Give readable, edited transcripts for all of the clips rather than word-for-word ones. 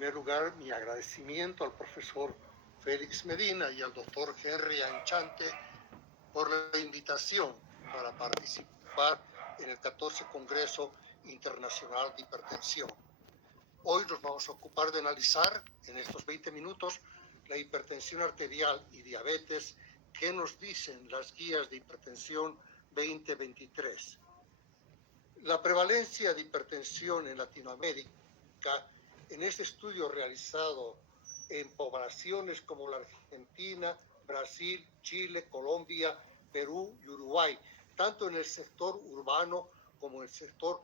primer lugar, mi agradecimiento al profesor Félix Medina y al doctor Henry Anchante por la invitación para participar en el 14 Congreso Internacional de Hipertensión. Hoy nos vamos a ocupar de analizar en estos 20 minutos la hipertensión arterial y diabetes. ¿Qué nos dicen las guías de hipertensión 2023? La prevalencia de hipertensión en Latinoamérica, en este estudio realizado en poblaciones como la Argentina, Brasil, Chile, Colombia, Perú y Uruguay, tanto en el sector urbano como en el sector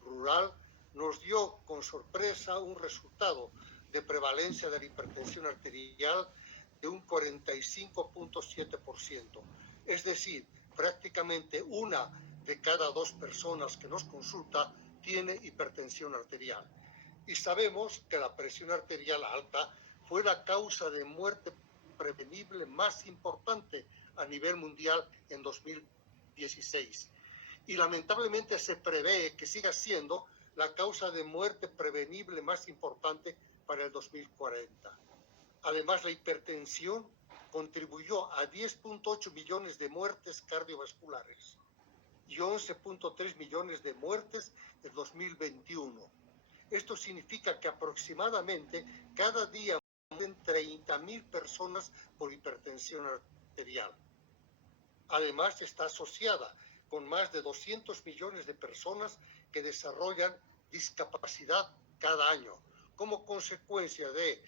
rural, nos dio con sorpresa un resultado de prevalencia de la hipertensión arterial de un 45.7%. Es decir, prácticamente una de cada dos personas que nos consulta tiene hipertensión arterial. Y sabemos que la presión arterial alta fue la causa de muerte prevenible más importante a nivel mundial en 2016. Y lamentablemente se prevé que siga siendo la causa de muerte prevenible más importante para el 2040. Además, la hipertensión contribuyó a 10.8 millones de muertes cardiovasculares y 11.3 millones de muertes en 2021. Esto significa que aproximadamente cada día mueren 30.000 personas por hipertensión arterial. Además, está asociada con más de 200 millones de personas que desarrollan discapacidad cada año, como consecuencia de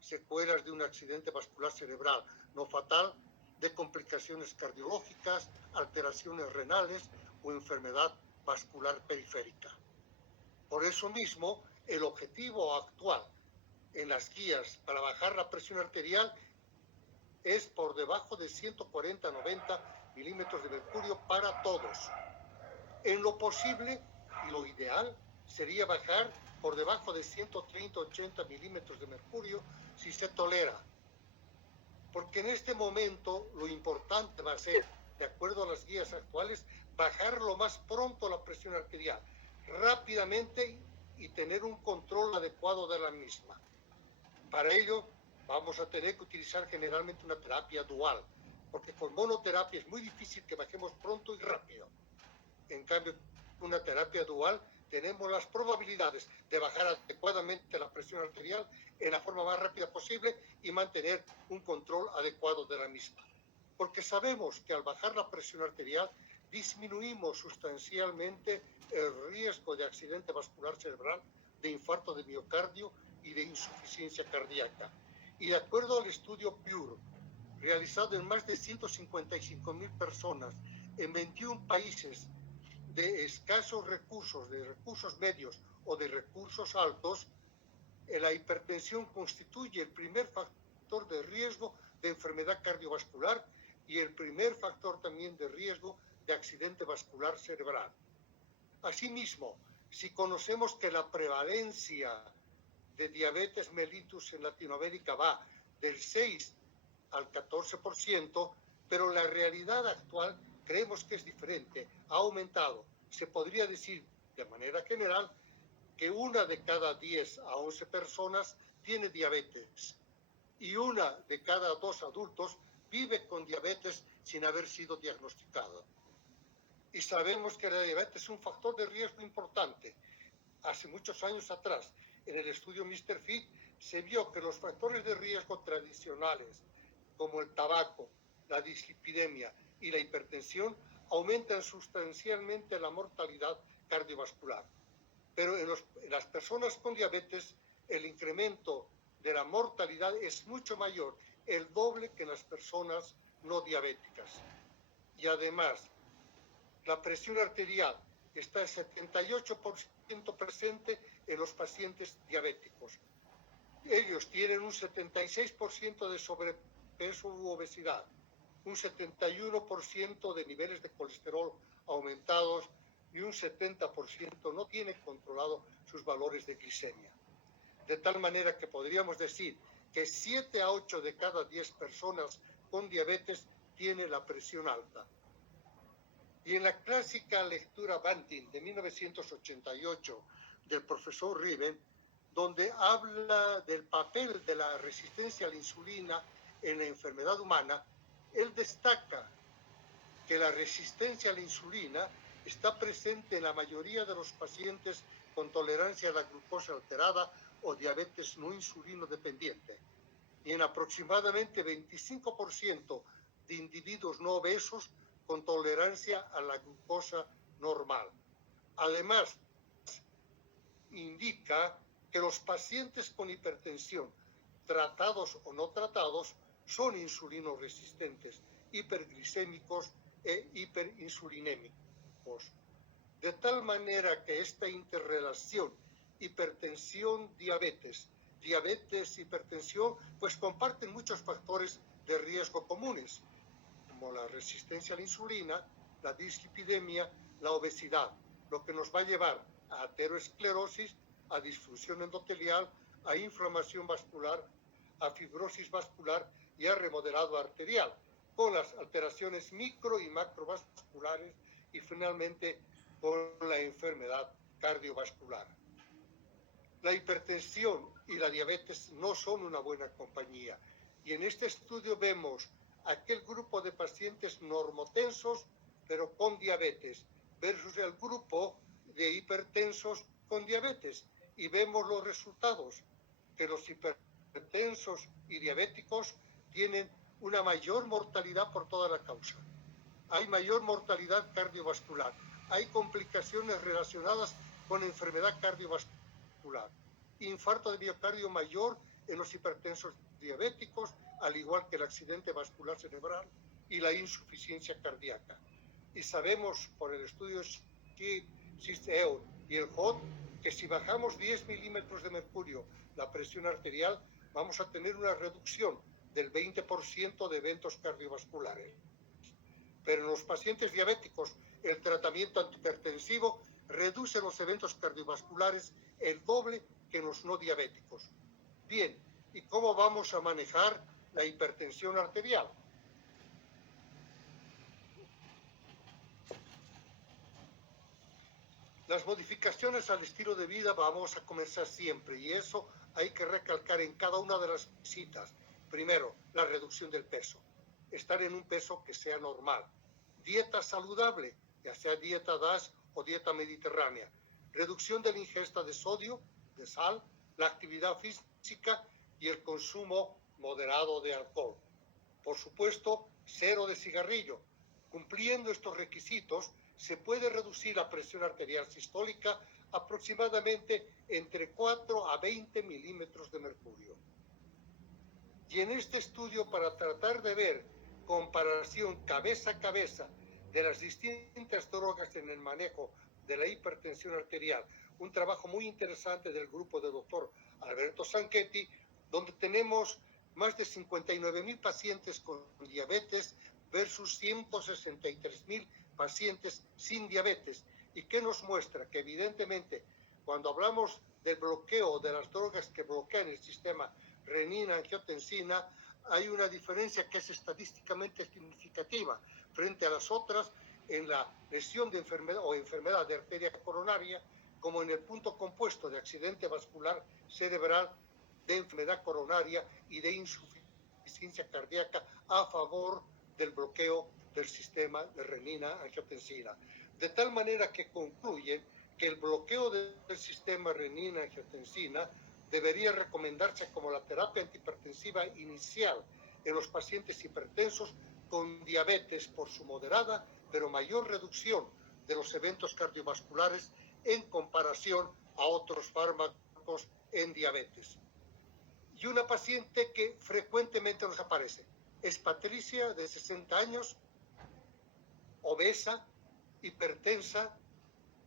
secuelas de un accidente vascular cerebral no fatal, de complicaciones cardiológicas, alteraciones renales o enfermedad vascular periférica. Por eso mismo, el objetivo actual en las guías para bajar la presión arterial es por debajo de 140-90 milímetros de mercurio para todos. En lo posible y lo ideal sería bajar por debajo de 130-80 milímetros de mercurio si se tolera. Porque en este momento lo importante va a ser, de acuerdo a las guías actuales, bajar lo más pronto la presión arterial, rápidamente y tener un control adecuado de la misma. Para ello vamos a tener que utilizar generalmente una terapia dual, porque con monoterapia es muy difícil que bajemos pronto y rápido. En cambio, con una terapia dual tenemos las probabilidades de bajar adecuadamente la presión arterial en la forma más rápida posible y mantener un control adecuado de la misma. Porque sabemos que al bajar la presión arterial disminuimos sustancialmente el riesgo de accidente vascular cerebral, de infarto de miocardio y de insuficiencia cardíaca. Y de acuerdo al estudio PURE, realizado en más de 155,000 personas en 21 países de escasos recursos, de recursos medios o de recursos altos, la hipertensión constituye el primer factor de riesgo de enfermedad cardiovascular y el primer factor también de riesgo de accidente vascular cerebral. Asimismo, si conocemos que la prevalencia de diabetes mellitus en Latinoamérica va del 6 al 14%, pero la realidad actual creemos que es diferente, ha aumentado. Se podría decir de manera general que una de cada 10 a 11 personas tiene diabetes y una de cada 2 adultos vive con diabetes sin haber sido diagnosticada. Y sabemos que la diabetes es un factor de riesgo importante. Hace muchos años atrás, en el estudio Mr. Fit, se vio que los factores de riesgo tradicionales, como el tabaco, la dislipidemia y la hipertensión, aumentan sustancialmente la mortalidad cardiovascular. Pero en las personas con diabetes, el incremento de la mortalidad es mucho mayor, el doble que en las personas no diabéticas. Y además, la presión arterial está el 78% presente en los pacientes diabéticos. Ellos tienen un 76% de sobrepeso u obesidad, un 71% de niveles de colesterol aumentados y un 70% no tiene controlado sus valores de glicemia. De tal manera que podríamos decir que 7 a 8 de cada 10 personas con diabetes tiene la presión alta. Y en la clásica lectura Banting de 1988 del profesor Riven, donde habla del papel de la resistencia a la insulina en la enfermedad humana. Él destaca que la resistencia a la insulina está presente en la mayoría de los pacientes con tolerancia a la glucosa alterada o diabetes no insulino dependiente, y en aproximadamente 25% de individuos no obesos con tolerancia a la glucosa normal. Además, indica que los pacientes con hipertensión, tratados o no tratados, son insulinoresistentes, hiperglicémicos e hiperinsulinémicos. De tal manera que esta interrelación hipertensión-diabetes, diabetes-hipertensión, pues comparten muchos factores de riesgo comunes, como la resistencia a la insulina, la dislipidemia, la obesidad, lo que nos va a llevar a aterosclerosis, a disfunción endotelial, a inflamación vascular, a fibrosis vascular y a remodelado arterial, con las alteraciones micro y macrovasculares y finalmente con la enfermedad cardiovascular. La hipertensión y la diabetes no son una buena compañía, y en este estudio vemos aquel grupo de pacientes normotensos pero con diabetes versus el grupo de hipertensos con diabetes, y vemos los resultados, que los hipertensos y diabéticos tienen una mayor mortalidad por toda la causa. Hay mayor mortalidad cardiovascular, hay complicaciones relacionadas con enfermedad cardiovascular, infarto de miocardio mayor en los hipertensos diabéticos, al igual que el accidente vascular cerebral y la insuficiencia cardíaca. Y sabemos por el estudio SHIST-EO y el HOT que si bajamos 10 milímetros de mercurio la presión arterial, vamos a tener una reducción del 20% de eventos cardiovasculares. Pero en los pacientes diabéticos, el tratamiento antihipertensivo reduce los eventos cardiovasculares el doble que en los no diabéticos. Bien, ¿y cómo vamos a manejar la hipertensión arterial? Las modificaciones al estilo de vida vamos a comenzar siempre, y eso hay que recalcar en cada una de las citas. Primero, la reducción del peso. Estar en un peso que sea normal. Dieta saludable, ya sea dieta DASH o dieta mediterránea. Reducción de la ingesta de sodio, de sal, la actividad física y el consumo moderado de alcohol. Por supuesto, cero de cigarrillo. Cumpliendo estos requisitos, se puede reducir la presión arterial sistólica aproximadamente entre 4 a 20 milímetros de mercurio. Y en este estudio, para tratar de ver comparación cabeza a cabeza de las distintas drogas en el manejo de la hipertensión arterial, un trabajo muy interesante del grupo del doctor Alberto Sanchetti, donde tenemos más de 59.000 pacientes con diabetes versus 163.000 pacientes sin diabetes, y que nos muestra que evidentemente cuando hablamos del bloqueo de las drogas que bloquean el sistema renina-angiotensina, hay una diferencia que es estadísticamente significativa frente a las otras en la lesión de enfermedad o enfermedad de arteria coronaria, como en el punto compuesto de accidente vascular cerebral, de enfermedad coronaria y de insuficiencia cardíaca a favor del bloqueo del sistema de renina-angiotensina. De tal manera que concluye que el bloqueo del sistema renina-angiotensina debería recomendarse como la terapia antihipertensiva inicial en los pacientes hipertensos con diabetes por su moderada pero mayor reducción de los eventos cardiovasculares en comparación a otros fármacos en diabetes. Y una paciente que frecuentemente nos aparece es Patricia, de 60 años, obesa, hipertensa,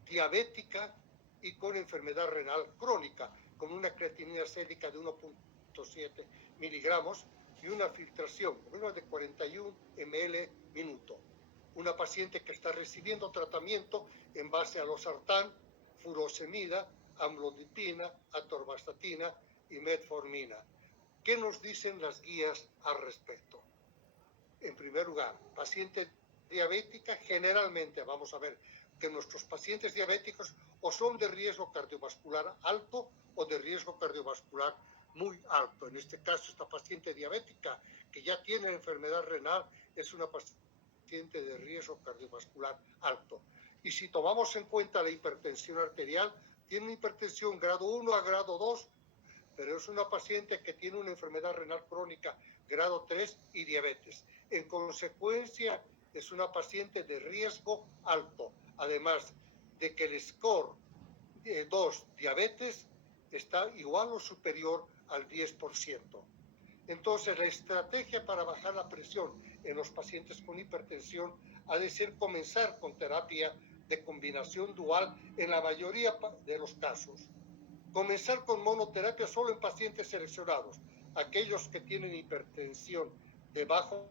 diabética y con enfermedad renal crónica, con una creatinina sérica de 1.7 miligramos y una filtración menos de 41 ml minuto. Una paciente que está recibiendo tratamiento en base a losartán, furosemida, amlodipina, atorvastatina y metformina. ¿Qué nos dicen las guías al respecto? En primer lugar, paciente diabética, generalmente vamos a ver que nuestros pacientes diabéticos o son de riesgo cardiovascular alto o de riesgo cardiovascular muy alto. En este caso, esta paciente diabética que ya tiene enfermedad renal es una paciente de riesgo cardiovascular alto. Y si tomamos en cuenta la hipertensión arterial, tiene hipertensión grado 1 a grado 2, pero es una paciente que tiene una enfermedad renal crónica grado 3 y diabetes. En consecuencia, es una paciente de riesgo alto, además de que el score 2 diabetes está igual o superior al 10%. Entonces, la estrategia para bajar la presión en los pacientes con hipertensión ha de ser comenzar con terapia de combinación dual en la mayoría de los casos. Comenzar con monoterapia solo en pacientes seleccionados, aquellos que tienen hipertensión de bajo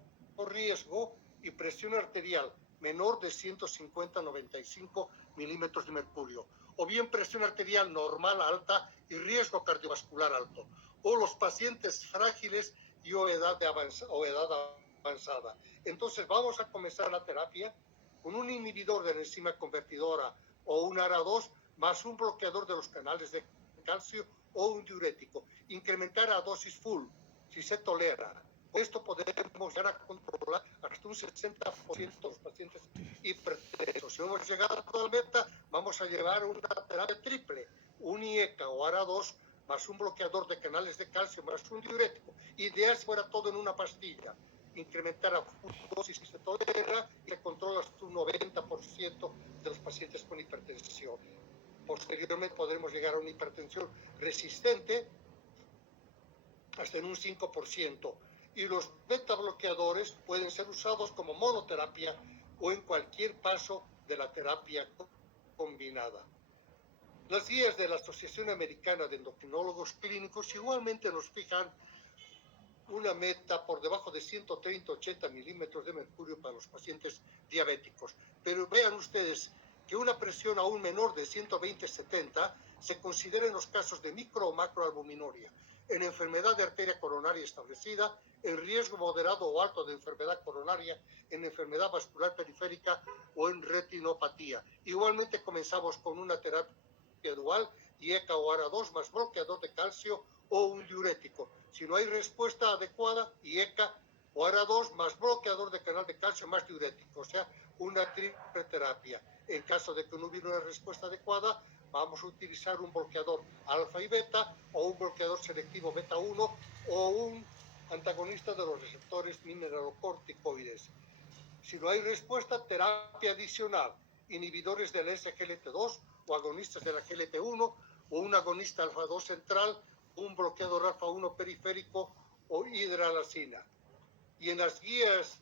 riesgo y presión arterial menor de 150-95 milímetros de mercurio, o bien presión arterial normal alta y riesgo cardiovascular alto, o los pacientes frágiles y o edad avanzada. Entonces vamos a comenzar la terapia con un inhibidor de la enzima convertidora o un ARA2 más un bloqueador de los canales de calcio o un diurético. Incrementar a dosis full si se tolera. Con esto podemos llegar a controlar hasta un 60% de los pacientes hipertensos. Si hemos llegado a la meta, vamos a llevar una terapia triple, un IECA o ARA2 más un bloqueador de canales de calcio más un diurético. Ideal si fuera todo en una pastilla. Incrementar a full dosis si se tolera y se controla hasta un 90% de los pacientes con hipertensión. Posteriormente podremos llegar a una hipertensión resistente hasta en un 5%. Y los beta bloqueadores pueden ser usados como monoterapia o en cualquier paso de la terapia combinada. Las guías de la Asociación Americana de Endocrinólogos Clínicos igualmente nos fijan una meta por debajo de 130-80 milímetros de mercurio para los pacientes diabéticos. Pero vean ustedes que una presión aún menor de 120-70 se considera en los casos de micro o macroalbuminuria, en enfermedad de arteria coronaria establecida, en riesgo moderado o alto de enfermedad coronaria, en enfermedad vascular periférica o en retinopatía. Igualmente comenzamos con una terapia dual, IECA o ARA2 más bloqueador de calcio o un diurético. Si no hay respuesta adecuada, IECA o ARA2 más bloqueador de canal de calcio más diurético, o sea, una triple terapia. En caso de que no hubiera una respuesta adecuada, vamos a utilizar un bloqueador alfa y beta o un bloqueador selectivo beta 1 o un antagonista de los receptores mineralocorticoides. Si no hay respuesta, terapia adicional, inhibidores del SGLT2 o agonistas de la GLT1 o un agonista alfa 2 central, un bloqueador alfa 1 periférico o hidralazina. Y en las guías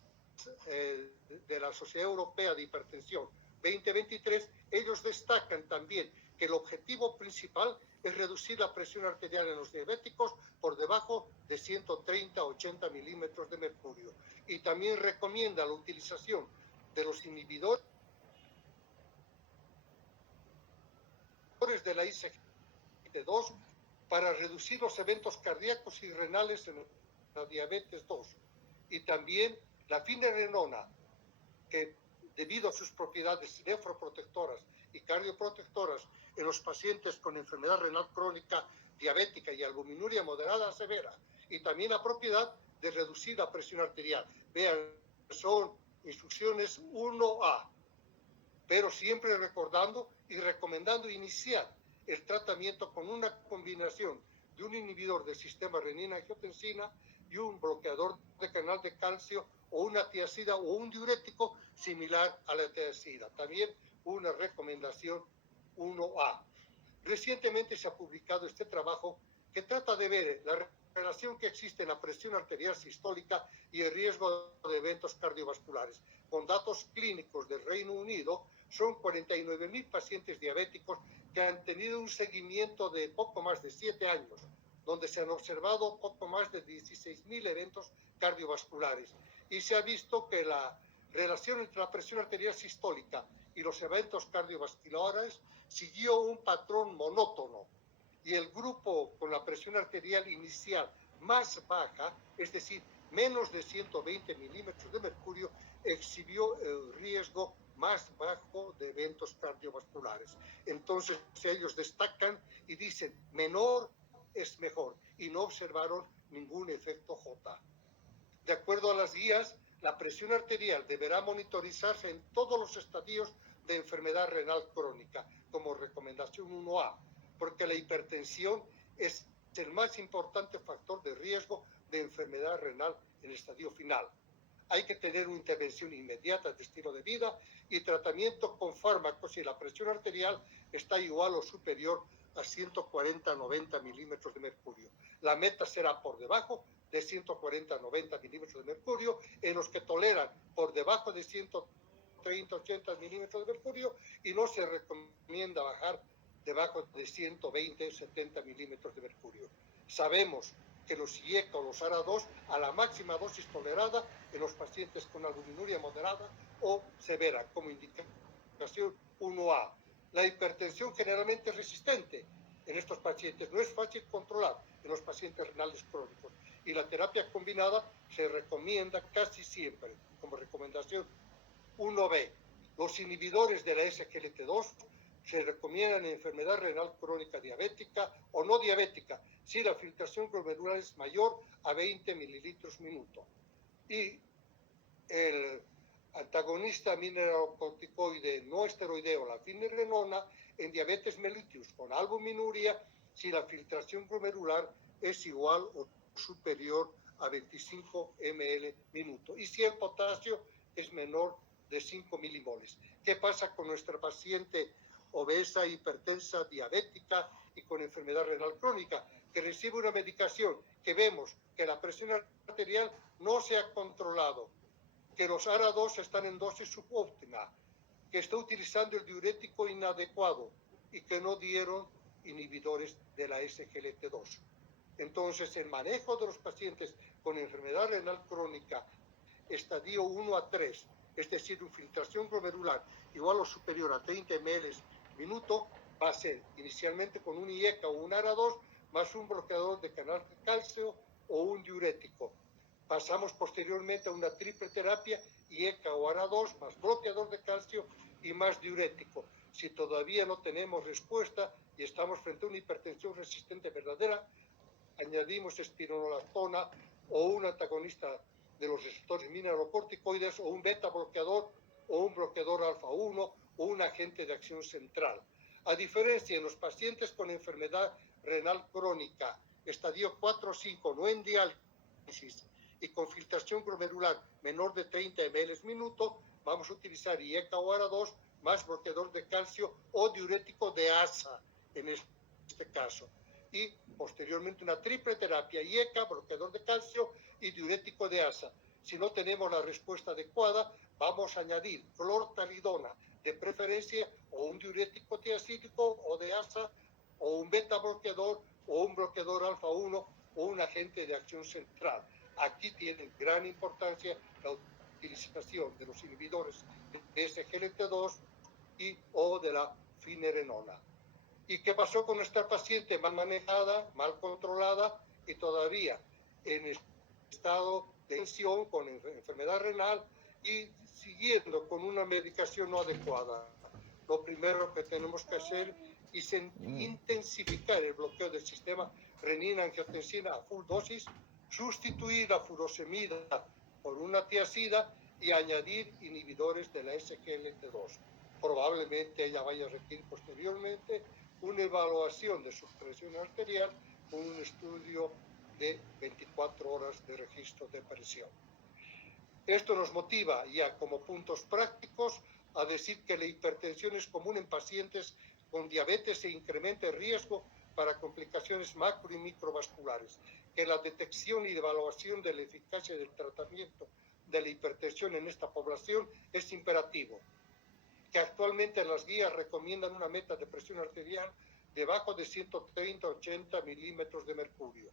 de la Sociedad Europea de Hipertensión 2023, ellos destacan también que el objetivo principal es reducir la presión arterial en los diabéticos por debajo de 130-80 milímetros de mercurio. Y también recomienda la utilización de los inhibidores de la ICGT2 para reducir los eventos cardíacos y renales en la diabetes 2. Y también la finerenona, que debido a sus propiedades nefroprotectoras y cardioprotectoras en los pacientes con enfermedad renal crónica, diabética y albuminuria moderada a severa, y también la propiedad de reducir la presión arterial. Vean, son instrucciones 1A, pero siempre recordando y recomendando iniciar el tratamiento con una combinación de un inhibidor del sistema renina-angiotensina y un bloqueador de canal de calcio o una tiazida o un diurético similar a la tiazida. También una recomendación 1A. Recientemente se ha publicado este trabajo que trata de ver la relación que existe en la presión arterial sistólica y el riesgo de eventos cardiovasculares. Con datos clínicos del Reino Unido, son 49,000 pacientes diabéticos que han tenido un seguimiento de poco más de 7 años, donde se han observado poco más de 16,000 eventos cardiovasculares. Y se ha visto que la relación entre la presión arterial sistólica y los eventos cardiovasculares siguió un patrón monótono. Y el grupo con la presión arterial inicial más baja, es decir, menos de 120 milímetros de mercurio, exhibió el riesgo más bajo de eventos cardiovasculares. Entonces ellos destacan y dicen menor es mejor y no observaron ningún efecto J. De acuerdo a las guías, la presión arterial deberá monitorizarse en todos los estadios de enfermedad renal crónica, como recomendación 1A, porque la hipertensión es el más importante factor de riesgo de enfermedad renal en el estadio final. Hay que tener una intervención inmediata de estilo de vida y tratamiento con fármacos si la presión arterial está igual o superior a 140-90 milímetros de mercurio. La meta será por debajo de 140-90 milímetros de mercurio, en los que toleran por debajo de 130-80 milímetros de mercurio, y no se recomienda bajar debajo de 120-70 milímetros de mercurio. Sabemos que los IECA o los ARA2 a la máxima dosis tolerada en los pacientes con albuminuria moderada o severa, como indicación 1A. La hipertensión generalmente es resistente en estos pacientes, no es fácil controlar en los pacientes renales crónicos, y la terapia combinada se recomienda casi siempre como recomendación 1B. Los inhibidores de la SGLT2 se recomiendan en enfermedad renal crónica diabética o no diabética si la filtración glomerular es mayor a 20 mililitros minuto. Y el antagonista mineralocorticoide no esteroideo, la finerenona, en diabetes mellitus con albuminuria si la filtración glomerular es igual o superior a 25 ml minuto y si el potasio es menor de 5 milimoles. ¿Qué pasa con nuestra paciente obesa, hipertensa, diabética y con enfermedad renal crónica, que recibe una medicación que vemos que la presión arterial no se ha controlado, que los ARA2 están en dosis subóptima, que está utilizando el diurético inadecuado y que no dieron inhibidores de la SGLT2? Entonces, el manejo de los pacientes con enfermedad renal crónica, estadio 1 a 3, es decir, infiltración glomerular igual o superior a 30 ml minuto, va a ser inicialmente con un IECA o un ARA2 más un bloqueador de canal de calcio o un diurético. Pasamos posteriormente a una triple terapia, IECA o ARA2 más bloqueador de calcio y más diurético. Si todavía no tenemos respuesta y estamos frente a una hipertensión resistente verdadera, añadimos espironolactona o un antagonista de los receptores mineralocorticoides o un beta bloqueador o un bloqueador alfa 1 o un agente de acción central. A diferencia en los pacientes con enfermedad renal crónica, estadio 4 o 5, no en diálisis y con filtración glomerular menor de 30 ml minuto, vamos a utilizar IECA o ARA2 más bloqueador de calcio o diurético de ASA en este caso. Y posteriormente una triple terapia, IECA, bloqueador de calcio y diurético de ASA. Si no tenemos la respuesta adecuada, vamos a añadir clortalidona, de preferencia o un diurético tiacídico o de ASA, o un beta bloqueador o un bloqueador alfa 1 o un agente de acción central. Aquí tiene gran importancia la utilización de los inhibidores de SGLT2 y o de la finerenona. ¿Y qué pasó con nuestra paciente mal manejada, mal controlada y todavía en estado de tensión con enfermedad renal y siguiendo con una medicación no adecuada? Lo primero que tenemos que hacer es intensificar el bloqueo del sistema renina-angiotensina a full dosis, sustituir la furosemida por una tiazida y añadir inhibidores de la SGLT2. Probablemente ella vaya a requerir posteriormente una evaluación de su presión arterial con un estudio de 24 horas de registro de presión. Esto nos motiva ya como puntos prácticos a decir que la hipertensión es común en pacientes con diabetes e incrementa el riesgo para complicaciones macro y microvasculares, que la detección y evaluación de la eficacia del tratamiento de la hipertensión en esta población es imperativo, que actualmente las guías recomiendan una meta de presión arterial debajo de 130-80 milímetros de mercurio,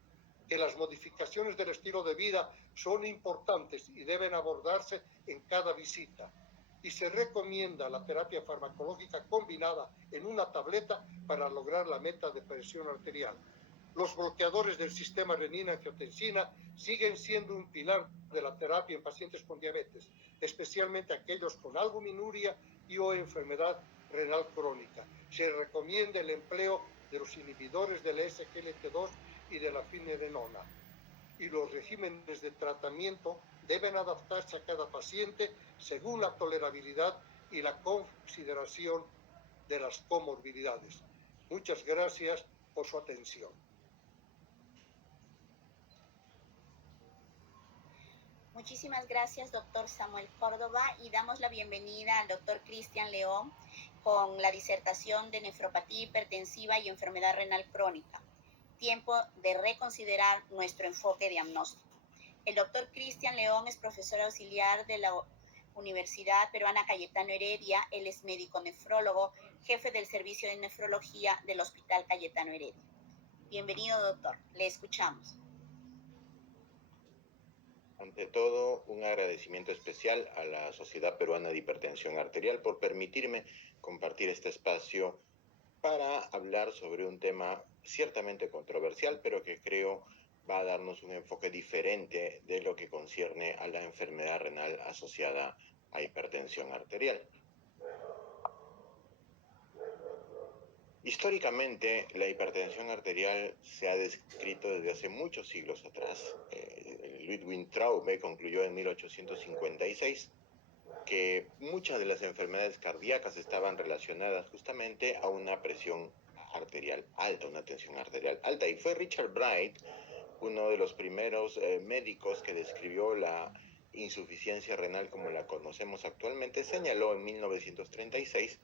que las modificaciones del estilo de vida son importantes y deben abordarse en cada visita, y se recomienda la terapia farmacológica combinada en una tableta para lograr la meta de presión arterial. Los bloqueadores del sistema renina-angiotensina siguen siendo un pilar de la terapia en pacientes con diabetes, especialmente aquellos con albuminuria y o enfermedad renal crónica. Se recomienda el empleo de los inhibidores de la SGLT2 y de la finerenona. Y los regímenes de tratamiento deben adaptarse a cada paciente según la tolerabilidad y la consideración de las comorbilidades. Muchas gracias por su atención. Muchísimas gracias, doctor Samuel Córdoba, y damos la bienvenida al doctor Cristian León con la disertación de nefropatía hipertensiva y enfermedad renal crónica. Tiempo de reconsiderar nuestro enfoque diagnóstico. El doctor Cristian León es profesor auxiliar de la Universidad Peruana Cayetano Heredia. Él es médico nefrólogo, jefe del servicio de nefrología del Hospital Cayetano Heredia. Bienvenido, doctor. Le escuchamos. Ante todo, un agradecimiento especial a la Sociedad Peruana de Hipertensión Arterial por permitirme compartir este espacio para hablar sobre un tema ciertamente controversial, pero que creo va a darnos un enfoque diferente de lo que concierne a la enfermedad renal asociada a hipertensión arterial. Históricamente, la hipertensión arterial se ha descrito desde hace muchos siglos atrás. Ludwig Traube concluyó en 1856 que muchas de las enfermedades cardíacas estaban relacionadas justamente a una presión arterial alta, una tensión arterial alta. Y fue Richard Bright, uno de los primeros médicos que describió la insuficiencia renal como la conocemos actualmente, señaló en 1936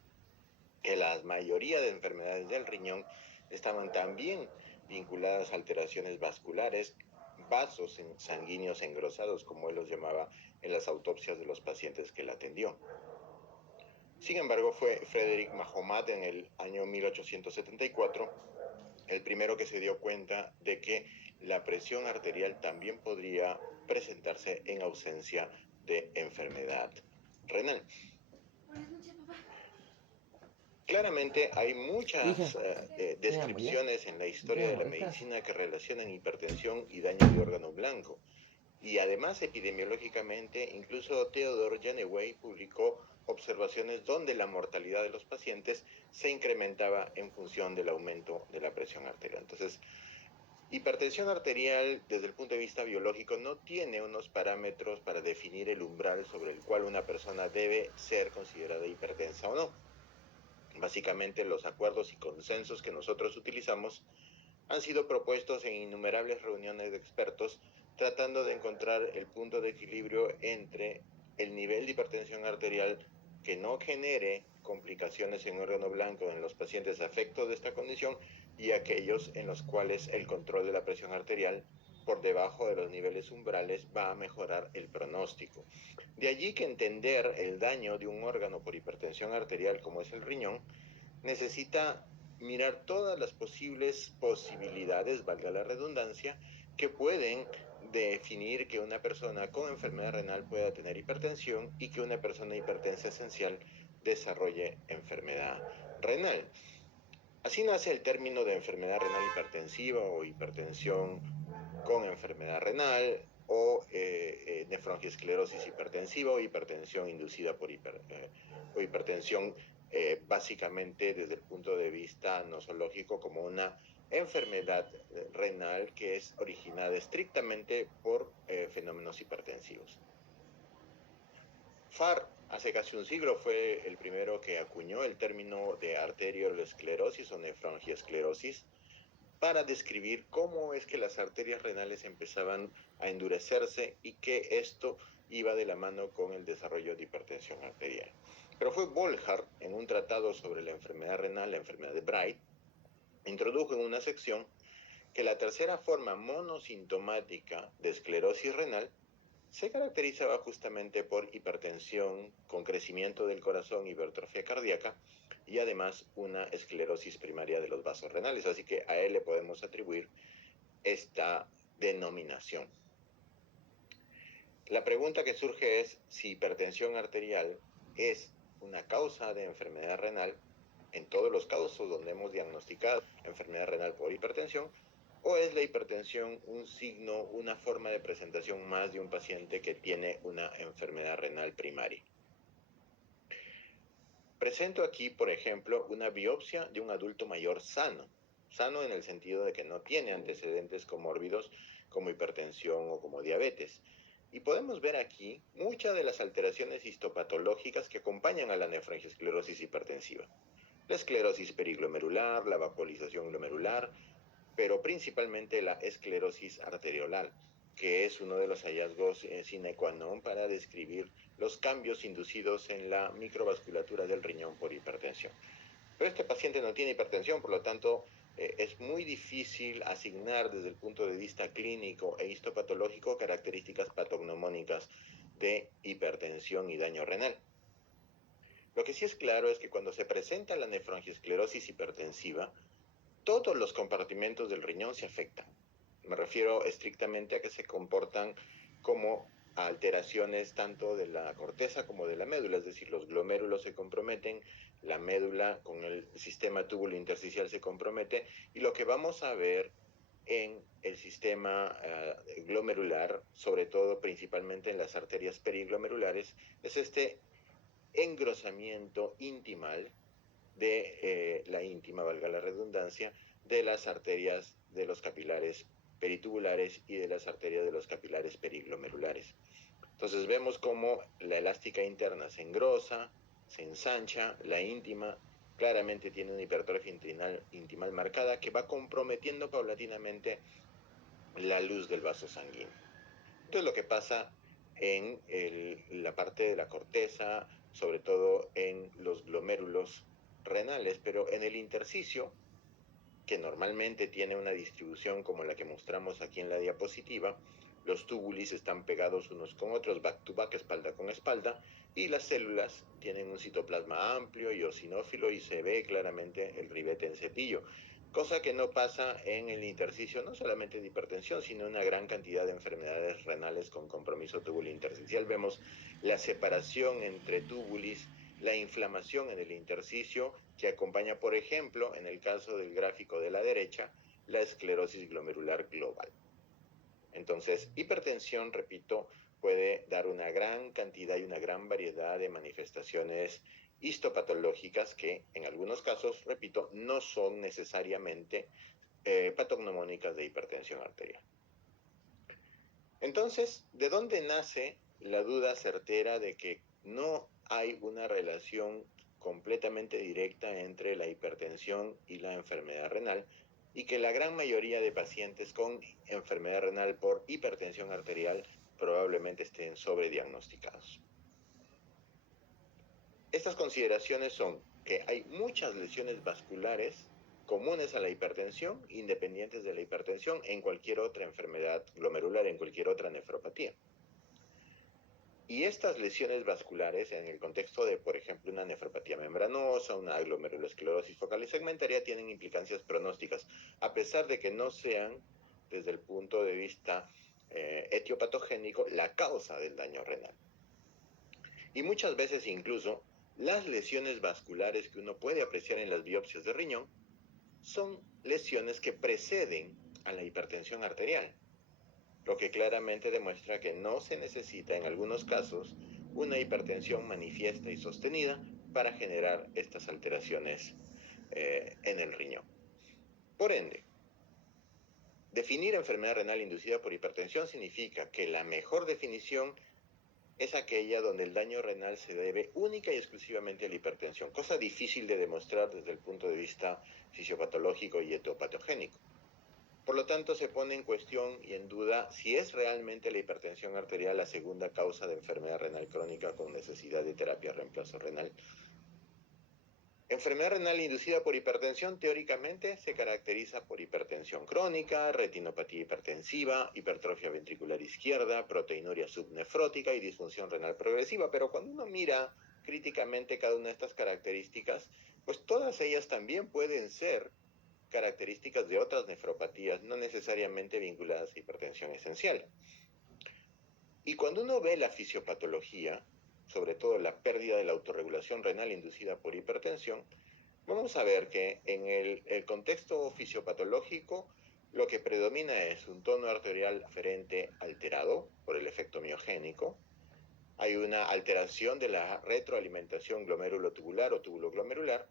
que la mayoría de enfermedades del riñón estaban también vinculadas a alteraciones vasculares, vasos sanguíneos engrosados, como él los llamaba en las autopsias de los pacientes que él atendió. Sin embargo, fue Frederick Mahomet en el año 1874 el primero que se dio cuenta de que la presión arterial también podría presentarse en ausencia de enfermedad renal. Claramente hay muchas descripciones en la historia de la medicina que relacionan hipertensión y daño de órgano blanco. Y además, epidemiológicamente, incluso Theodore Janeway publicó observaciones donde la mortalidad de los pacientes se incrementaba en función del aumento de la presión arterial. Entonces, hipertensión arterial, desde el punto de vista biológico, no tiene unos parámetros para definir el umbral sobre el cual una persona debe ser considerada hipertensa o no. Básicamente, los acuerdos y consensos que nosotros utilizamos han sido propuestos en innumerables reuniones de expertos tratando de encontrar el punto de equilibrio entre el nivel de hipertensión arterial que no genere complicaciones en órgano blanco en los pacientes afectos de esta condición y aquellos en los cuales el control de la presión arterial por debajo de los niveles umbrales va a mejorar el pronóstico. De allí que entender el daño de un órgano por hipertensión arterial como es el riñón necesita mirar todas las posibilidades, valga la redundancia, que pueden definir que una persona con enfermedad renal pueda tener hipertensión y que una persona hipertensa esencial desarrolle enfermedad renal. Así nace el término de enfermedad renal hipertensiva o hipertensión con enfermedad renal o nefroangiosclerosis hipertensiva o hipertensión inducida por o hipertensión básicamente desde el punto de vista nosológico como una enfermedad renal que es originada estrictamente por fenómenos hipertensivos. Farr hace casi un siglo fue el primero que acuñó el término de arteriolesclerosis o nefroangiosclerosis para describir cómo es que las arterias renales empezaban a endurecerse y que esto iba de la mano con el desarrollo de hipertensión arterial. Pero fue Volhard, en un tratado sobre la enfermedad renal, la enfermedad de Bright, introdujo en una sección que la tercera forma monosintomática de esclerosis renal se caracterizaba justamente por hipertensión con crecimiento del corazón, hipertrofia cardíaca y además una esclerosis primaria de los vasos renales. Así que a él le podemos atribuir esta denominación. La pregunta que surge es si hipertensión arterial es una causa de enfermedad renal en todos los casos donde hemos diagnosticado enfermedad renal por hipertensión ¿O es la hipertensión un signo, una forma de presentación más de un paciente que tiene una enfermedad renal primaria? Presento aquí, por ejemplo, una biopsia de un adulto mayor sano. Sano en el sentido de que no tiene antecedentes comórbidos como hipertensión o como diabetes. Y podemos ver aquí muchas de las alteraciones histopatológicas que acompañan a la nefrangiosclerosis hipertensiva. La esclerosis periglomerular, la vaporización glomerular, pero principalmente la esclerosis arteriolar, que es uno de los hallazgos sine qua non para describir los cambios inducidos en la microvasculatura del riñón por hipertensión. Pero este paciente no tiene hipertensión, por lo tanto, es muy difícil asignar desde el punto de vista clínico e histopatológico características patognomónicas de hipertensión y daño renal. Lo que sí es claro es que cuando se presenta la nefrangiosclerosis hipertensiva, todos los compartimentos del riñón se afectan. Me refiero estrictamente a que se comportan como alteraciones tanto de la corteza como de la médula, es decir, los glomérulos se comprometen, la médula con el sistema túbulo intersticial se compromete, y lo que vamos a ver en el sistema glomerular, sobre todo principalmente en las arterias periglomerulares, es este engrosamiento intimal de la íntima, valga la redundancia, de las arterias de los capilares peritubulares y de las arterias de los capilares periglomerulares. Entonces vemos cómo la elástica interna se engrosa, se ensancha, la íntima claramente tiene una hipertrofia intimal marcada que va comprometiendo paulatinamente la luz del vaso sanguíneo. Entonces lo que pasa en la parte de la corteza, sobre todo en los glomérulos renales, pero en el intersticio, que normalmente tiene una distribución como la que mostramos aquí en la diapositiva, los túbulos están pegados unos con otros, back to back, espalda con espalda, y las células tienen un citoplasma amplio y eosinófilo y se ve claramente el ribete en cepillo, cosa que no pasa en el intersticio, no solamente de hipertensión, sino una gran cantidad de enfermedades renales con compromiso tubulo-intersticial. Vemos la separación entre túbulos, la inflamación en el intersticio, que acompaña, por ejemplo, en el caso del gráfico de la derecha, la esclerosis glomerular global. Entonces, hipertensión, repito, puede dar una gran cantidad y una gran variedad de manifestaciones histopatológicas que, en algunos casos, repito, no son necesariamente patognomónicas de hipertensión arterial. Entonces, ¿de dónde nace la duda certera de que no hay una relación completamente directa entre la hipertensión y la enfermedad renal, y que la gran mayoría de pacientes con enfermedad renal por hipertensión arterial probablemente estén sobrediagnosticados? Estas consideraciones son que hay muchas lesiones vasculares comunes a la hipertensión, independientes de la hipertensión, en cualquier otra enfermedad glomerular, en cualquier otra nefropatía. Y estas lesiones vasculares, en el contexto de, por ejemplo, una nefropatía membranosa, una glomerulosclerosis focal y segmentaria, tienen implicancias pronósticas, a pesar de que no sean, desde el punto de vista etiopatogénico, la causa del daño renal. Y muchas veces incluso las lesiones vasculares que uno puede apreciar en las biopsias de riñón son lesiones que preceden a la hipertensión arterial, lo que claramente demuestra que no se necesita en algunos casos una hipertensión manifiesta y sostenida para generar estas alteraciones en el riñón. Por ende, definir enfermedad renal inducida por hipertensión significa que la mejor definición es aquella donde el daño renal se debe única y exclusivamente a la hipertensión, cosa difícil de demostrar desde el punto de vista fisiopatológico y etopatogénico. Por lo tanto, se pone en cuestión y en duda si es realmente la hipertensión arterial la segunda causa de enfermedad renal crónica con necesidad de terapia de reemplazo renal. Enfermedad renal inducida por hipertensión teóricamente se caracteriza por hipertensión crónica, retinopatía hipertensiva, hipertrofia ventricular izquierda, proteinuria subnefrótica y disfunción renal progresiva, pero cuando uno mira críticamente cada una de estas características, pues todas ellas también pueden ser características de otras nefropatías, no necesariamente vinculadas a hipertensión esencial. Y cuando uno ve la fisiopatología, sobre todo la pérdida de la autorregulación renal inducida por hipertensión, vamos a ver que en el contexto fisiopatológico lo que predomina es un tono arterial aferente alterado por el efecto miogénico. Hay una alteración de la retroalimentación glomérulo-tubular o túbulo-glomerular.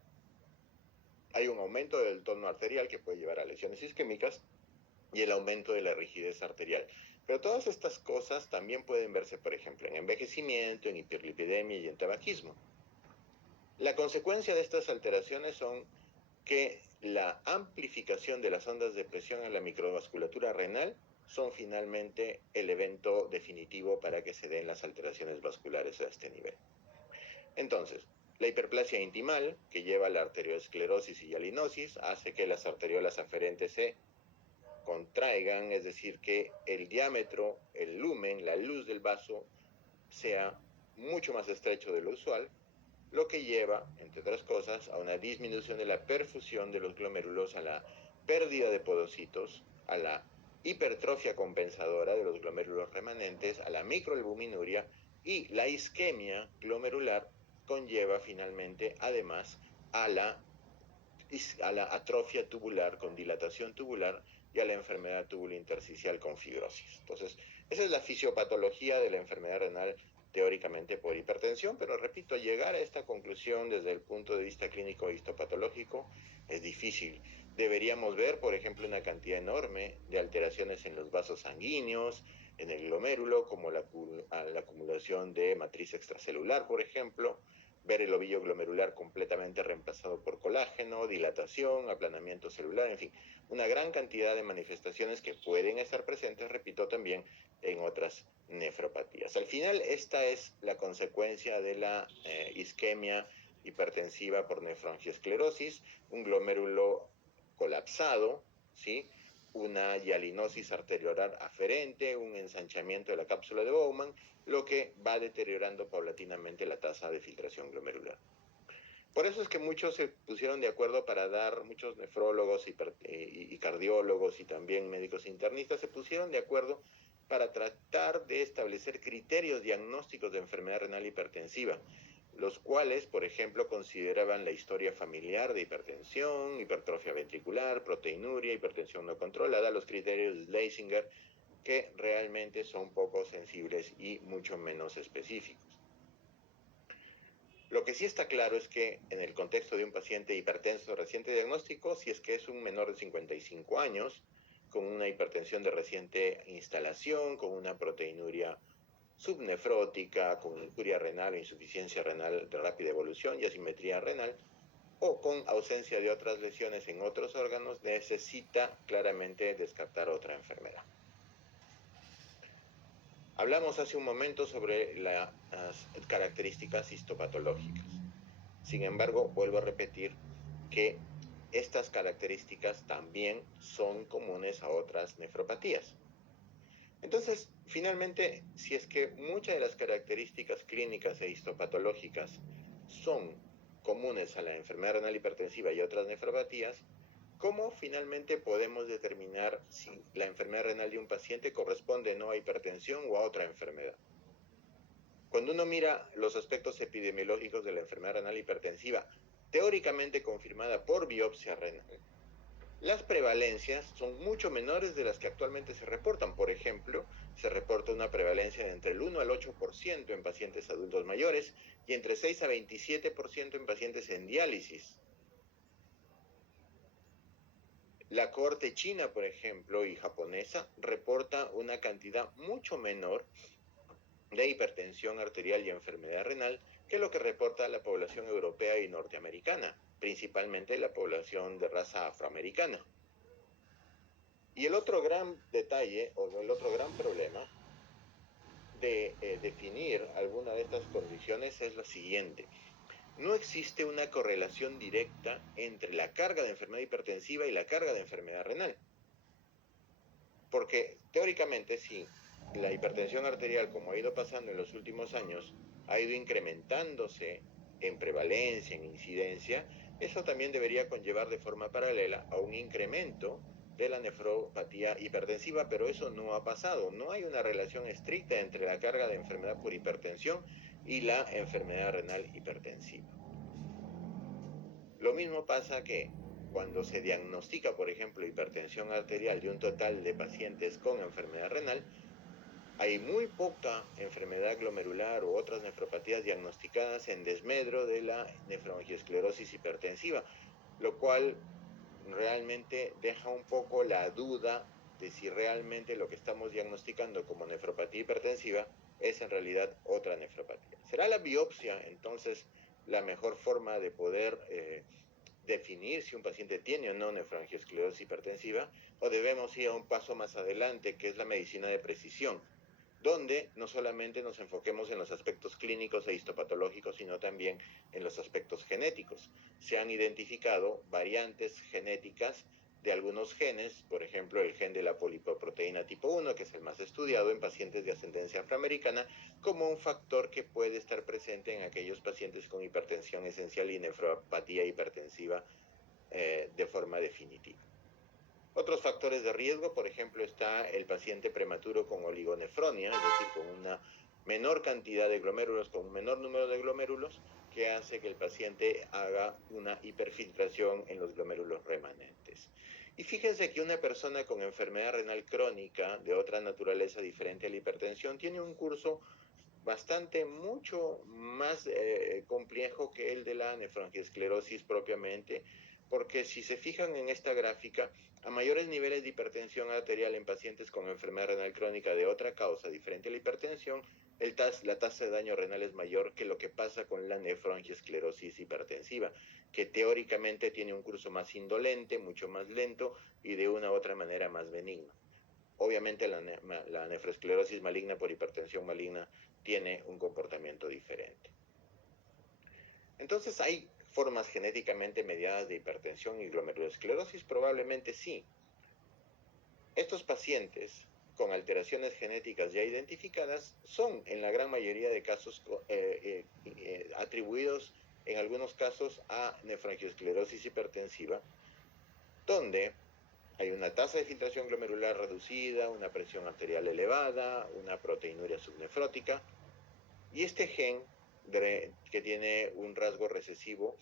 Hay un aumento del tono arterial que puede llevar a lesiones isquémicas y el aumento de la rigidez arterial. Pero todas estas cosas también pueden verse, por ejemplo, en envejecimiento, en hiperlipidemia y en tabaquismo. La consecuencia de estas alteraciones son que la amplificación de las ondas de presión en la microvasculatura renal son finalmente el evento definitivo para que se den las alteraciones vasculares a este nivel. Entonces, la hiperplasia intimal, que lleva a la arteriosclerosis y hialinosis, hace que las arteriolas aferentes se contraigan, es decir, que el diámetro, el lumen, la luz del vaso sea mucho más estrecho de lo usual, lo que lleva, entre otras cosas, a una disminución de la perfusión de los glomérulos, a la pérdida de podocitos, a la hipertrofia compensadora de los glomérulos remanentes, a la microalbuminuria, y la isquemia glomerular conlleva finalmente, además, a la atrofia tubular con dilatación tubular y a la enfermedad tubulointersticial con fibrosis. Entonces, esa es la fisiopatología de la enfermedad renal teóricamente por hipertensión, pero repito, llegar a esta conclusión desde el punto de vista clínico histopatológico es difícil. Deberíamos ver, por ejemplo, una cantidad enorme de alteraciones en los vasos sanguíneos, en el glomérulo, como la acumulación de matriz extracelular, por ejemplo, ver el ovillo glomerular completamente reemplazado por colágeno, dilatación, aplanamiento celular, en fin, una gran cantidad de manifestaciones que pueden estar presentes, repito, también en otras nefropatías. Al final, esta es la consecuencia de la isquemia hipertensiva por nefroangiosclerosis, un glomérulo colapsado, ¿sí? Una hialinosis arteriolar aferente, un ensanchamiento de la cápsula de Bowman, lo que va deteriorando paulatinamente la tasa de filtración glomerular. Por eso es que muchos se pusieron de acuerdo para dar, muchos nefrólogos y cardiólogos y también médicos internistas se pusieron de acuerdo para tratar de establecer criterios diagnósticos de enfermedad renal hipertensiva, los cuales, por ejemplo, consideraban la historia familiar de hipertensión, hipertrofia ventricular, proteinuria, hipertensión no controlada, los criterios de Schlesinger, que realmente son poco sensibles y mucho menos específicos. Lo que sí está claro es que en el contexto de un paciente hipertenso de reciente diagnóstico, si es que es un menor de 55 años, con una hipertensión de reciente instalación, con una proteinuria subnefrótica, con injuria renal o insuficiencia renal de rápida evolución y asimetría renal, o con ausencia de otras lesiones en otros órganos, necesita claramente descartar otra enfermedad. Hablamos hace un momento sobre las características histopatológicas. Sin embargo, vuelvo a repetir que estas características también son comunes a otras nefropatías. Entonces, finalmente, si es que muchas de las características clínicas e histopatológicas son comunes a la enfermedad renal hipertensiva y otras nefropatías, ¿cómo finalmente podemos determinar si la enfermedad renal de un paciente corresponde o no a hipertensión o a otra enfermedad? Cuando uno mira los aspectos epidemiológicos de la enfermedad renal hipertensiva, teóricamente confirmada por biopsia renal, las prevalencias son mucho menores de las que actualmente se reportan. Por ejemplo, se reporta una prevalencia de entre el 1 al 8% en pacientes adultos mayores y entre 6 a 27% en pacientes en diálisis. La cohorte china, por ejemplo, y japonesa, reporta una cantidad mucho menor de hipertensión arterial y enfermedad renal que lo que reporta la población europea y norteamericana, principalmente la población de raza afroamericana. Y el otro gran detalle, o el otro gran problema de definir alguna de estas condiciones es lo siguiente. No existe una correlación directa entre la carga de enfermedad hipertensiva y la carga de enfermedad renal. Porque teóricamente sí, la hipertensión arterial, como ha ido pasando en los últimos años, ha ido incrementándose en prevalencia, en incidencia, eso también debería conllevar de forma paralela a un incremento de la nefropatía hipertensiva, pero eso no ha pasado. No hay una relación estricta entre la carga de enfermedad por hipertensión y la enfermedad renal hipertensiva. Lo mismo pasa que cuando se diagnostica, por ejemplo, hipertensión arterial de un total de pacientes con enfermedad renal, hay muy poca enfermedad glomerular u otras nefropatías diagnosticadas en desmedro de la nefroangiosclerosis hipertensiva, lo cual realmente deja un poco la duda de si realmente lo que estamos diagnosticando como nefropatía hipertensiva es en realidad otra nefropatía. ¿Será la biopsia entonces la mejor forma de poder definir si un paciente tiene o no nefroangiosclerosis hipertensiva, o debemos ir a un paso más adelante, que es la medicina de precisión, donde no solamente nos enfoquemos en los aspectos clínicos e histopatológicos, sino también en los aspectos genéticos? Se han identificado variantes genéticas de algunos genes, por ejemplo el gen de la polipoproteína tipo 1, que es el más estudiado en pacientes de ascendencia afroamericana, como un factor que puede estar presente en aquellos pacientes con hipertensión esencial y nefropatía hipertensiva de forma definitiva. Otros factores de riesgo, por ejemplo, está el paciente prematuro con oligonefronia, es decir, con una menor cantidad de glomérulos, con un menor número de glomérulos, que hace que el paciente haga una hiperfiltración en los glomérulos remanentes. Y fíjense que una persona con enfermedad renal crónica de otra naturaleza diferente a la hipertensión tiene un curso mucho más complejo que el de la nefroangiosclerosis propiamente, porque si se fijan en esta gráfica, a mayores niveles de hipertensión arterial en pacientes con enfermedad renal crónica de otra causa diferente a la hipertensión, la tasa de daño renal es mayor que lo que pasa con la nefroangiosclerosis hipertensiva, que teóricamente tiene un curso más indolente, mucho más lento y de una u otra manera más benigno. Obviamente la nefroesclerosis maligna por hipertensión maligna tiene un comportamiento diferente. Entonces, ¿hay formas genéticamente mediadas de hipertensión y glomerulosclerosis? Probablemente sí. Estos pacientes con alteraciones genéticas ya identificadas son en la gran mayoría de casos atribuidos en algunos casos a nefroangiosclerosis hipertensiva, donde hay una tasa de filtración glomerular reducida, una presión arterial elevada, una proteinuria subnefrótica, y este gen que tiene un rasgo recesivo,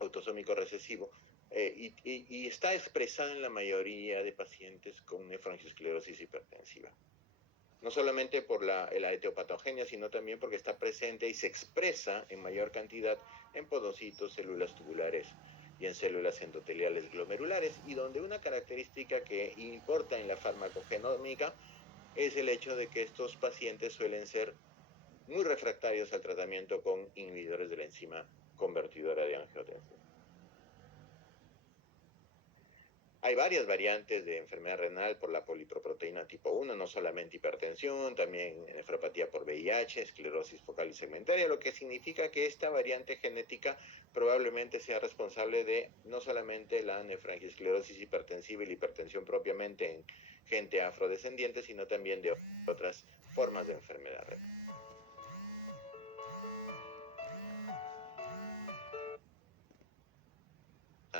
autosómico recesivo, y está expresado en la mayoría de pacientes con nefroangiosclerosis hipertensiva. No solamente por la etiopatogenia, sino también porque está presente y se expresa en mayor cantidad en podocitos, células tubulares y en células endoteliales glomerulares, y donde una característica que importa en la farmacogenómica es el hecho de que estos pacientes suelen ser muy refractarios al tratamiento con inhibidores de la enzima convertidora de angiotensina. Hay varias variantes de enfermedad renal por la polipoproteína tipo 1, no solamente hipertensión, también nefropatía por VIH, esclerosis focal y segmentaria, lo que significa que esta variante genética probablemente sea responsable de no solamente la nefroangiosclerosis hipertensiva y la hipertensión propiamente en gente afrodescendiente, sino también de otras formas de enfermedad renal.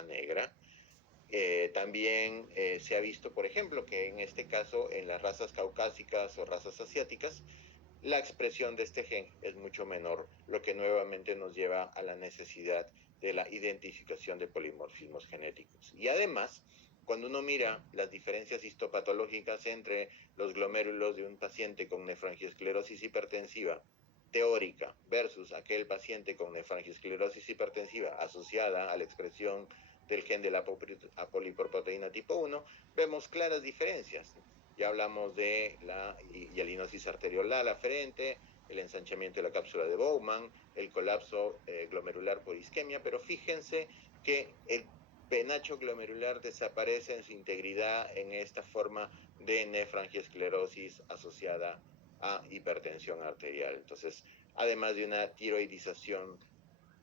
Negra. También se ha visto, por ejemplo, que en este caso, en las razas caucásicas o razas asiáticas, la expresión de este gen es mucho menor, lo que nuevamente nos lleva a la necesidad de la identificación de polimorfismos genéticos. Y además, cuando uno mira las diferencias histopatológicas entre los glomérulos de un paciente con nefroangiosclerosis hipertensiva teórica versus aquel paciente con nefroangiosclerosis hipertensiva asociada a la expresión del gen de la polipoproteína tipo 1, vemos claras diferencias. Ya hablamos de la hialinosis arteriolar aferente, el ensanchamiento de la cápsula de Bowman, el colapso glomerular por isquemia, pero fíjense que el penacho glomerular desaparece en su integridad en esta forma de nefroangiosclerosis asociada a hipertensión arterial. Entonces, además de una tiroidización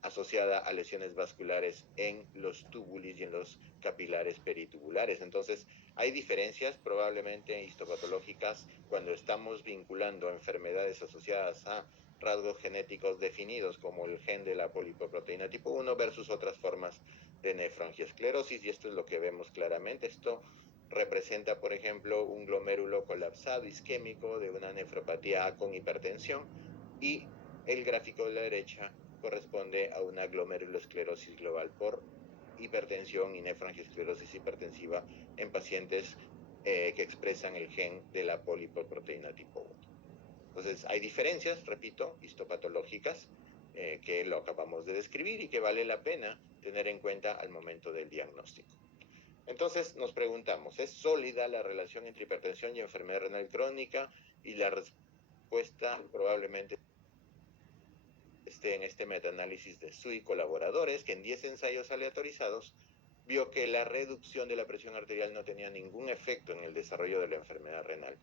asociada a lesiones vasculares en los túbulos y en los capilares peritubulares. Entonces, hay diferencias probablemente histopatológicas cuando estamos vinculando enfermedades asociadas a rasgos genéticos definidos como el gen de la polipoproteína tipo 1 versus otras formas de nefroangiosclerosis, y esto es lo que vemos claramente. Esto representa, por ejemplo, un glomérulo colapsado isquémico de una nefropatía con hipertensión, y el gráfico de la derecha corresponde a una glomerulosclerosis global por hipertensión y nefroangiosclerosis hipertensiva en pacientes que expresan el gen de la polipoproteína tipo 1. Entonces, hay diferencias, repito, histopatológicas, que lo acabamos de describir y que vale la pena tener en cuenta al momento del diagnóstico. Entonces, nos preguntamos, ¿es sólida la relación entre hipertensión y enfermedad renal crónica? Y la respuesta probablemente esté en este metaanálisis de Su y colaboradores, que en 10 ensayos aleatorizados vio que la reducción de la presión arterial no tenía ningún efecto en el desarrollo de la enfermedad renal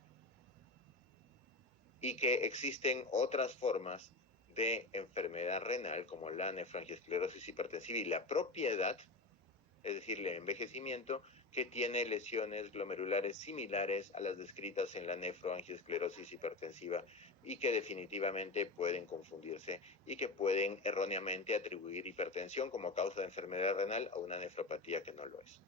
y que existen otras formas de enfermedad renal como la nefroangiosclerosis hipertensiva y la propia edad, es decir, el envejecimiento, que tiene lesiones glomerulares similares a las descritas en la nefroangiosclerosis hipertensiva y que definitivamente pueden confundirse y que pueden erróneamente atribuir hipertensión como causa de enfermedad renal a una nefropatía que no lo es.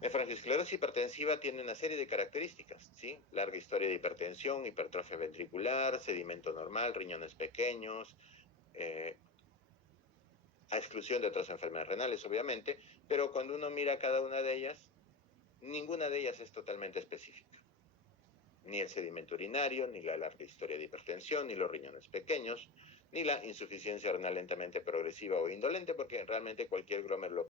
Nefroangiosclerosis hipertensiva tiene una serie de características, ¿sí? Larga historia de hipertensión, hipertrofia ventricular, sedimento normal, riñones pequeños, a exclusión de otras enfermedades renales, obviamente, pero cuando uno mira cada una de ellas, ninguna de ellas es totalmente específica. Ni el sedimento urinario, ni la larga historia de hipertensión, ni los riñones pequeños, ni la insuficiencia renal lentamente progresiva o indolente, porque realmente cualquier glomérulo,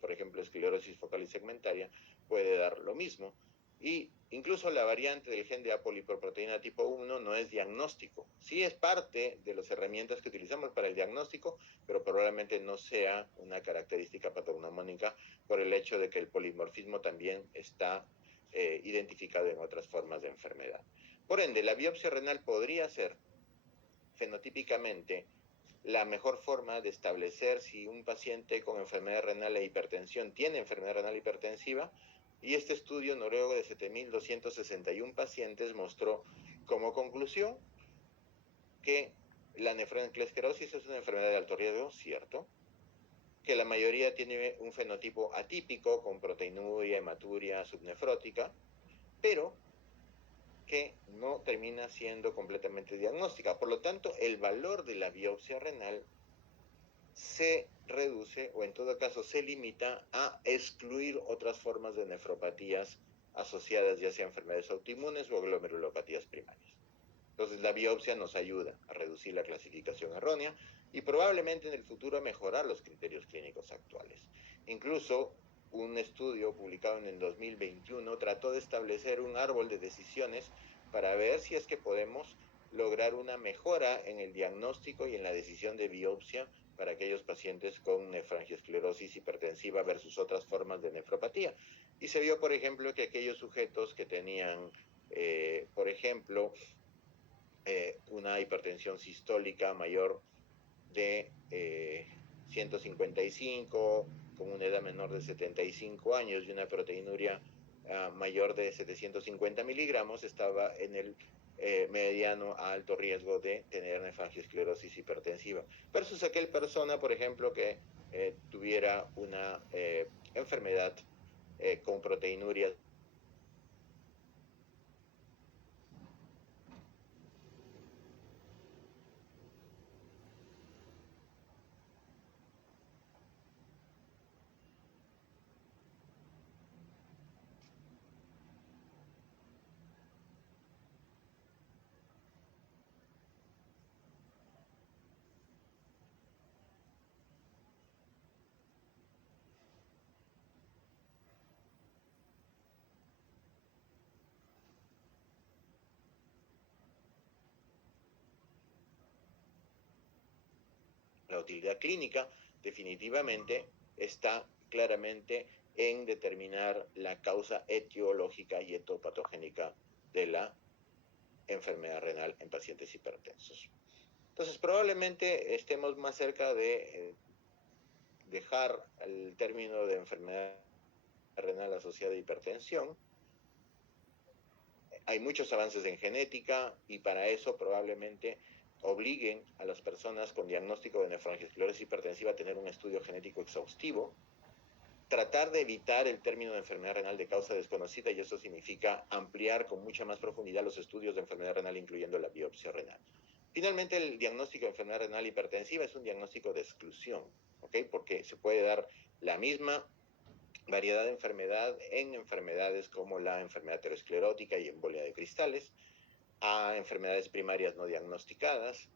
por ejemplo, esclerosis focal y segmentaria, puede dar lo mismo. Y incluso la variante del gen de apolipoproteína tipo 1 no es diagnóstico. Sí es parte de las herramientas que utilizamos para el diagnóstico, pero probablemente no sea una característica patognomónica por el hecho de que el polimorfismo también está identificado en otras formas de enfermedad. Por ende, la biopsia renal podría ser fenotípicamente la mejor forma de establecer si un paciente con enfermedad renal e hipertensión tiene enfermedad renal hipertensiva, y este estudio noruego de 7.261 pacientes mostró como conclusión que la nefroangiosclerosis es una enfermedad de alto riesgo, cierto, que la mayoría tiene un fenotipo atípico con proteinuria, hematuria subnefrótica, pero que no termina siendo completamente diagnóstica. Por lo tanto, el valor de la biopsia renal se reduce o en todo caso se limita a excluir otras formas de nefropatías asociadas ya sea a enfermedades autoinmunes o glomerulopatías primarias. Entonces la biopsia nos ayuda a reducir la clasificación errónea y probablemente en el futuro a mejorar los criterios clínicos actuales. Incluso un estudio publicado en el 2021 trató de establecer un árbol de decisiones para ver si es que podemos lograr una mejora en el diagnóstico y en la decisión de biopsia para aquellos pacientes con nefroangiosclerosis hipertensiva versus otras formas de nefropatía. Y se vio, por ejemplo, que aquellos sujetos que tenían, por ejemplo, una hipertensión sistólica mayor de 155, con una edad menor de 75 años y una proteinuria mayor de 750 miligramos, estaba en el mediano a alto riesgo de tener nefroangiosclerosis hipertensiva, versus aquel persona, por ejemplo, que tuviera una enfermedad con proteinuria la utilidad clínica definitivamente está claramente en determinar la causa etiológica y etopatogénica de la enfermedad renal en pacientes hipertensos. Entonces, probablemente estemos más cerca de dejar el término de enfermedad renal asociada a hipertensión. Hay muchos avances en genética y para eso probablemente obliguen a las personas con diagnóstico de nefroangiosclerosis hipertensiva a tener un estudio genético exhaustivo, tratar de evitar el término de enfermedad renal de causa desconocida, y eso significa ampliar con mucha más profundidad los estudios de enfermedad renal, incluyendo la biopsia renal. Finalmente, el diagnóstico de enfermedad renal hipertensiva es un diagnóstico de exclusión, ¿ok? Porque se puede dar la misma variedad de enfermedad en enfermedades como la enfermedad aterosclerótica y embolia de cristales, a enfermedades primarias no diagnosticadas,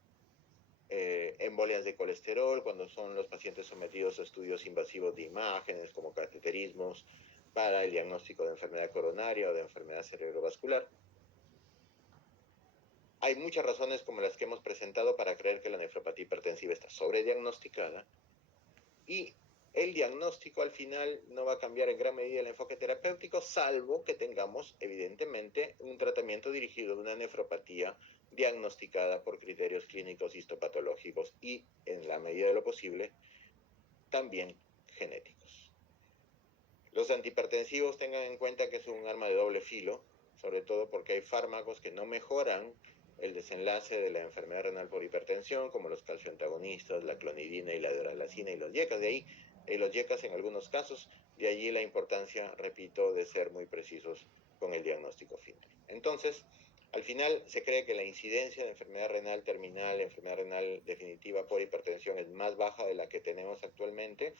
embolias de colesterol, cuando son los pacientes sometidos a estudios invasivos de imágenes como cateterismos para el diagnóstico de enfermedad coronaria o de enfermedad cerebrovascular. Hay muchas razones como las que hemos presentado para creer que la nefropatía hipertensiva está sobrediagnosticada, y el diagnóstico al final no va a cambiar en gran medida el enfoque terapéutico, salvo que tengamos evidentemente un tratamiento dirigido a una nefropatía diagnosticada por criterios clínicos histopatológicos y, en la medida de lo posible, también genéticos. Los antihipertensivos, tengan en cuenta que es un arma de doble filo, sobre todo porque hay fármacos que no mejoran el desenlace de la enfermedad renal por hipertensión, como los calcioantagonistas, la clonidina y la doralacina y los YECAS. De ahí, los YECAS en algunos casos, de allí la importancia, repito, de ser muy precisos con el diagnóstico final. Entonces, al final se cree que la incidencia de enfermedad renal terminal, enfermedad renal definitiva por hipertensión es más baja de la que tenemos actualmente.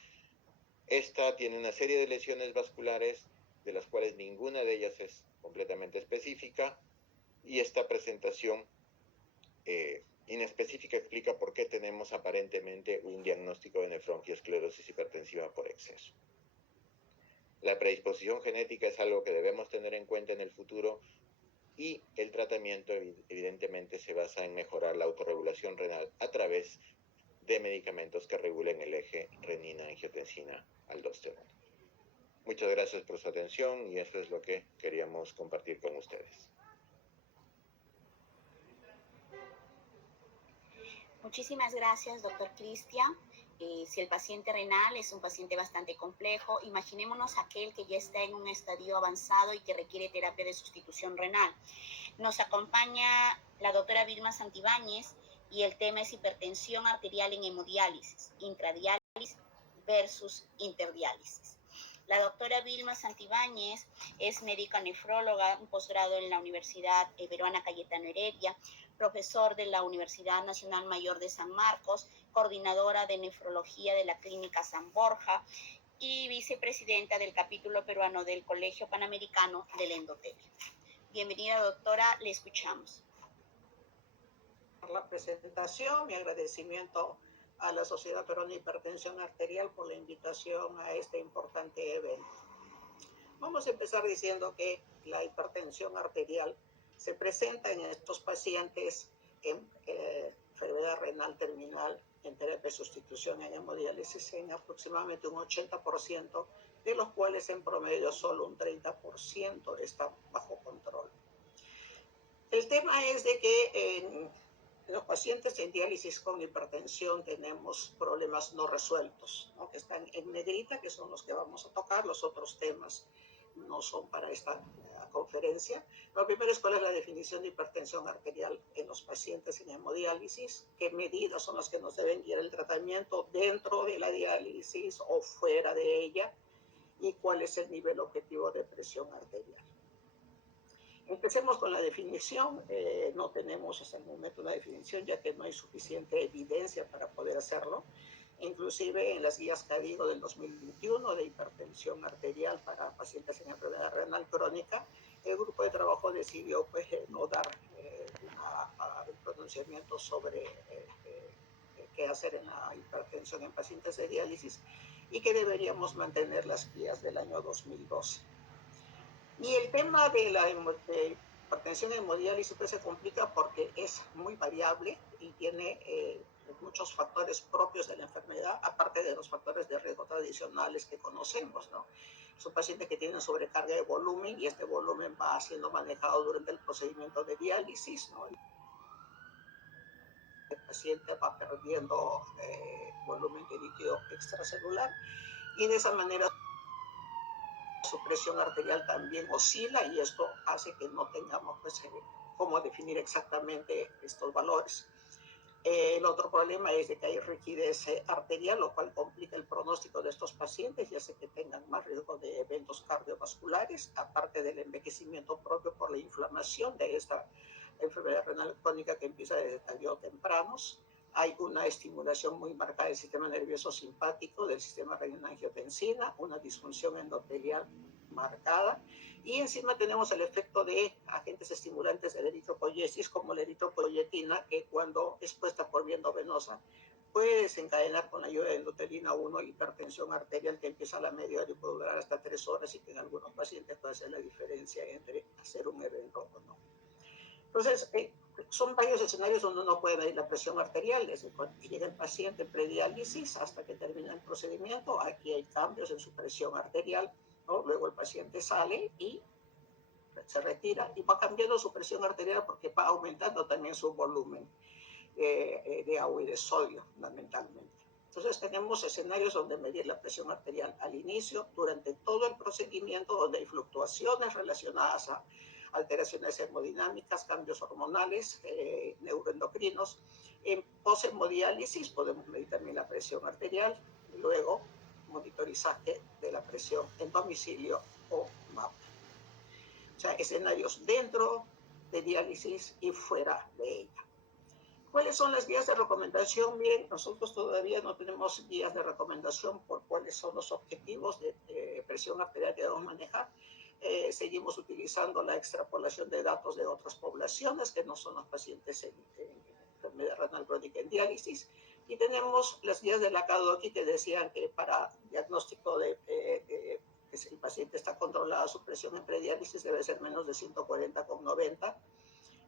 Esta tiene una serie de lesiones vasculares, de las cuales ninguna de ellas es completamente específica, y esta presentación inespecífica explica por qué tenemos aparentemente un diagnóstico de nefronquiosclerosis hipertensiva por exceso. La predisposición genética es algo que debemos tener en cuenta en el futuro, y el tratamiento evidentemente se basa en mejorar la autorregulación renal a través de medicamentos que regulen el eje renina-angiotensina-aldosterona. Muchas gracias por su atención, y esto es lo que queríamos compartir con ustedes. Muchísimas gracias, doctor Cristian. Si el paciente renal es un paciente bastante complejo, imaginémonos aquel que ya está en un estadio avanzado y que requiere terapia de sustitución renal. Nos acompaña la doctora Vilma Santibáñez y el tema es hipertensión arterial en hemodiálisis, intradiálisis versus interdiálisis. La doctora Vilma Santibáñez es médica nefróloga, un posgrado en la Universidad Peruana Cayetano Heredia, profesor de la Universidad Nacional Mayor de San Marcos, coordinadora de nefrología de la Clínica San Borja y vicepresidenta del capítulo peruano del Colegio Panamericano del Endotelio. Bienvenida, doctora, le escuchamos. Por la presentación, mi agradecimiento a la Sociedad Peruana de Hipertensión Arterial por la invitación a este importante evento. Vamos a empezar diciendo que la hipertensión arterial se presenta en estos pacientes en enfermedad renal terminal en terapia de sustitución en hemodiálisis en aproximadamente un 80%, de los cuales en promedio solo un 30% está bajo control. El tema es de que en los pacientes en diálisis con hipertensión tenemos problemas no resueltos, ¿no? Que están en negrita, que son los que vamos a tocar. Los otros temas no son para esta conferencia. Lo primero es cuál es la definición de hipertensión arterial en los pacientes en hemodiálisis, qué medidas son las que nos deben guiar el tratamiento dentro de la diálisis o fuera de ella, y cuál es el nivel objetivo de presión arterial. Empecemos con la definición. No tenemos hasta el momento una definición, ya que no hay suficiente evidencia para poder hacerlo. Inclusive en las guías CADIGO del 2021 de hipertensión arterial para pacientes en enfermedad renal crónica, el grupo de trabajo decidió no dar un pronunciamiento sobre qué hacer en la hipertensión en pacientes de diálisis, y que deberíamos mantener las guías del año 2012. Y el tema de la hipertensión en hemodiálisis se complica porque es muy variable y tiene muchos factores propios de la enfermedad, aparte de los factores de riesgo tradicionales que conocemos, ¿no? Es un paciente que tiene sobrecarga de volumen, y este volumen va siendo manejado durante el procedimiento de diálisis, ¿no? El paciente va perdiendo volumen de líquido extracelular, y de esa manera su presión arterial también oscila, y esto hace que no tengamos cómo definir exactamente estos valores. El otro problema es de que hay rigidez arterial, lo cual complica el pronóstico de estos pacientes y hace que tengan más riesgo de eventos cardiovasculares, aparte del envejecimiento propio por la inflamación de esta enfermedad renal crónica que empieza desde estadios tempranos. hay una estimulación muy marcada del sistema nervioso simpático, del sistema renina-angiotensina, una disfunción endotelial marcada, y encima tenemos el efecto de agentes estimulantes de la eritropoiesis, como la eritropoietina, que cuando es puesta por vía endovenosa puede desencadenar con la ayuda de endotelina 1 hipertensión arterial que empieza a la media hora y puede durar hasta 3 horas y que en algunos pacientes puede hacer la diferencia entre hacer un evento o no. Entonces, son varios escenarios donde uno puede medir la presión arterial, desde cuando llega el paciente en prediálisis hasta que termina el procedimiento. Aquí hay cambios en su presión arterial, ¿no? Luego el paciente sale y se retira y va cambiando su presión arterial porque va aumentando también su volumen de agua y de sodio, fundamentalmente. Entonces tenemos escenarios donde medir la presión arterial al inicio, durante todo el procedimiento, donde hay fluctuaciones relacionadas a alteraciones hemodinámicas, cambios hormonales, neuroendocrinos. En poshemodiálisis podemos medir también la presión arterial y luego monitorizaje de la presión en domicilio o MAP. O sea, escenarios dentro de diálisis y fuera de ella. ¿Cuáles son las guías de recomendación? Bien, nosotros todavía no tenemos guías de recomendación por cuáles son los objetivos de presión arterial que debemos manejar. Seguimos utilizando la extrapolación de datos de otras poblaciones que no son los pacientes en enfermedad renal crónica en diálisis. Y tenemos las guías de la CADOCI que decían que para diagnóstico de que el paciente está controlada su presión en prediálisis debe ser menos de 140/90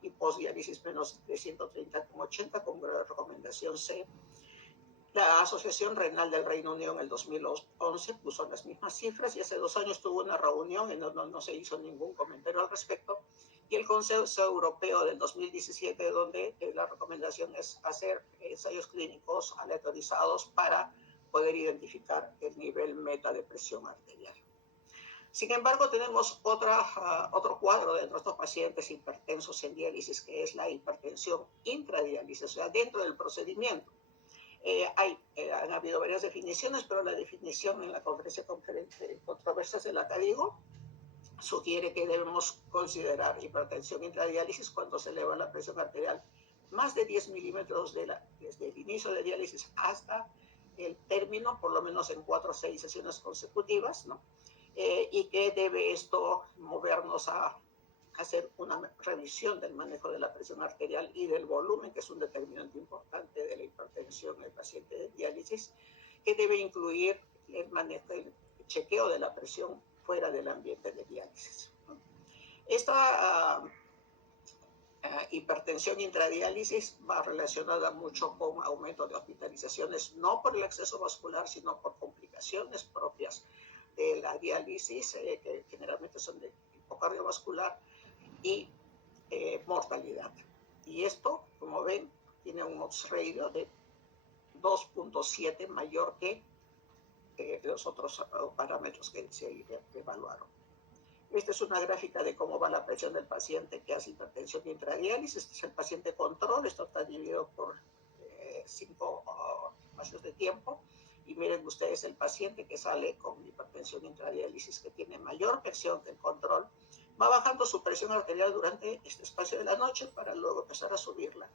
y postdiálisis menos de 130/80 con recomendación C. La Asociación Renal del Reino Unido en el 2011 puso las mismas cifras y hace 2 años tuvo una reunión en donde no se hizo ningún comentario al respecto. Y el Consejo Europeo del 2017, donde la recomendación es hacer ensayos clínicos aleatorizados para poder identificar el nivel meta de presión arterial. Sin embargo, tenemos otro cuadro de nuestros pacientes hipertensos en diálisis, que es la hipertensión intradiálisis, o sea, dentro del procedimiento. Han habido varias definiciones, pero la definición en la conferencia controversias de la CADIGO sugiere que debemos considerar hipertensión intradiálisis cuando se eleva la presión arterial más de 10 milímetros desde el inicio de diálisis hasta el término, por lo menos en 4 o 6 sesiones consecutivas, ¿no? Y que debe esto movernos a hacer una revisión del manejo de la presión arterial y del volumen, que es un determinante importante de la hipertensión en el paciente de diálisis, que debe incluir el manejo, el chequeo de la presión fuera del ambiente de diálisis. Esta hipertensión intradiálisis va relacionada mucho con aumento de hospitalizaciones, no por el exceso vascular, sino por complicaciones propias de la diálisis, que generalmente son de tipo cardiovascular, y mortalidad. Y esto, como ven, tiene un odds ratio de 2.7 mayor que los otros parámetros que se evaluaron. Esta es una gráfica de cómo va la presión del paciente que hace hipertensión intradiálisis. Este es el paciente control. Esto está dividido por 5 espacios de tiempo. Y miren ustedes el paciente que sale con hipertensión intradiálisis, que tiene mayor presión que el control, va bajando su presión arterial durante este espacio de la noche para luego empezar a subirla.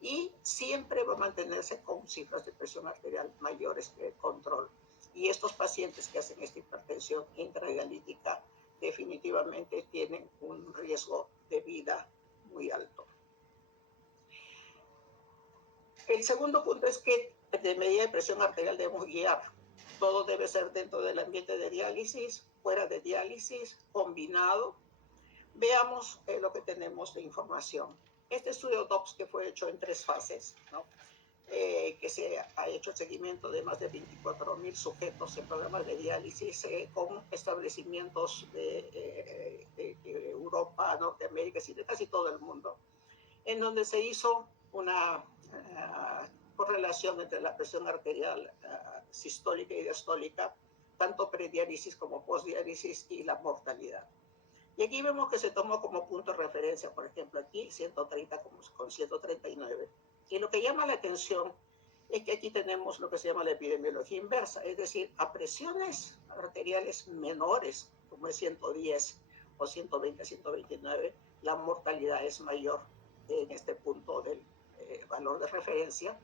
Y siempre va a mantenerse con cifras de presión arterial mayores que el control. Y estos pacientes que hacen esta hipertensión intradialítica definitivamente tienen un riesgo de vida muy alto. El segundo punto es que de medida de presión arterial debemos guiar. Todo debe ser dentro del ambiente de diálisis, fuera de diálisis, combinado. Veamos lo que tenemos de información. Este estudio DOPS, que fue hecho en 3 fases, ¿no? Que se ha hecho el seguimiento de más de 24.000 sujetos en programas de diálisis con establecimientos de Europa, Norteamérica y de casi todo el mundo, en donde se hizo una correlación entre la presión arterial sistólica y diastólica, tanto prediálisis como postdiálisis, y la mortalidad. Y aquí vemos que se tomó como punto de referencia, por ejemplo, aquí 130 con 139. Y lo que llama la atención es que aquí tenemos lo que se llama la epidemiología inversa, es decir, a presiones arteriales menores, como es 110 o 120, 129, la mortalidad es mayor en este punto del valor de referencia.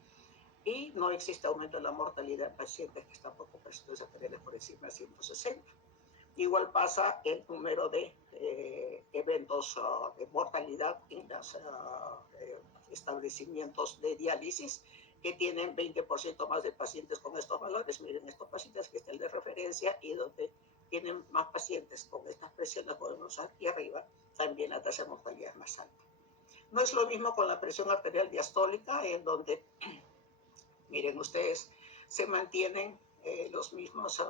y no existe aumento en la mortalidad en pacientes que están con presiones arteriales por encima de 160. Igual pasa el número de eventos de mortalidad en los establecimientos de diálisis, que tienen 20% más de pacientes con estos valores. Miren, estos pacientes que están de referencia y donde tienen más pacientes con estas presiones, podemos aquí arriba, también la tasa de mortalidad es más alta. No es lo mismo con la presión arterial diastólica, en donde, miren ustedes, se mantienen los mismos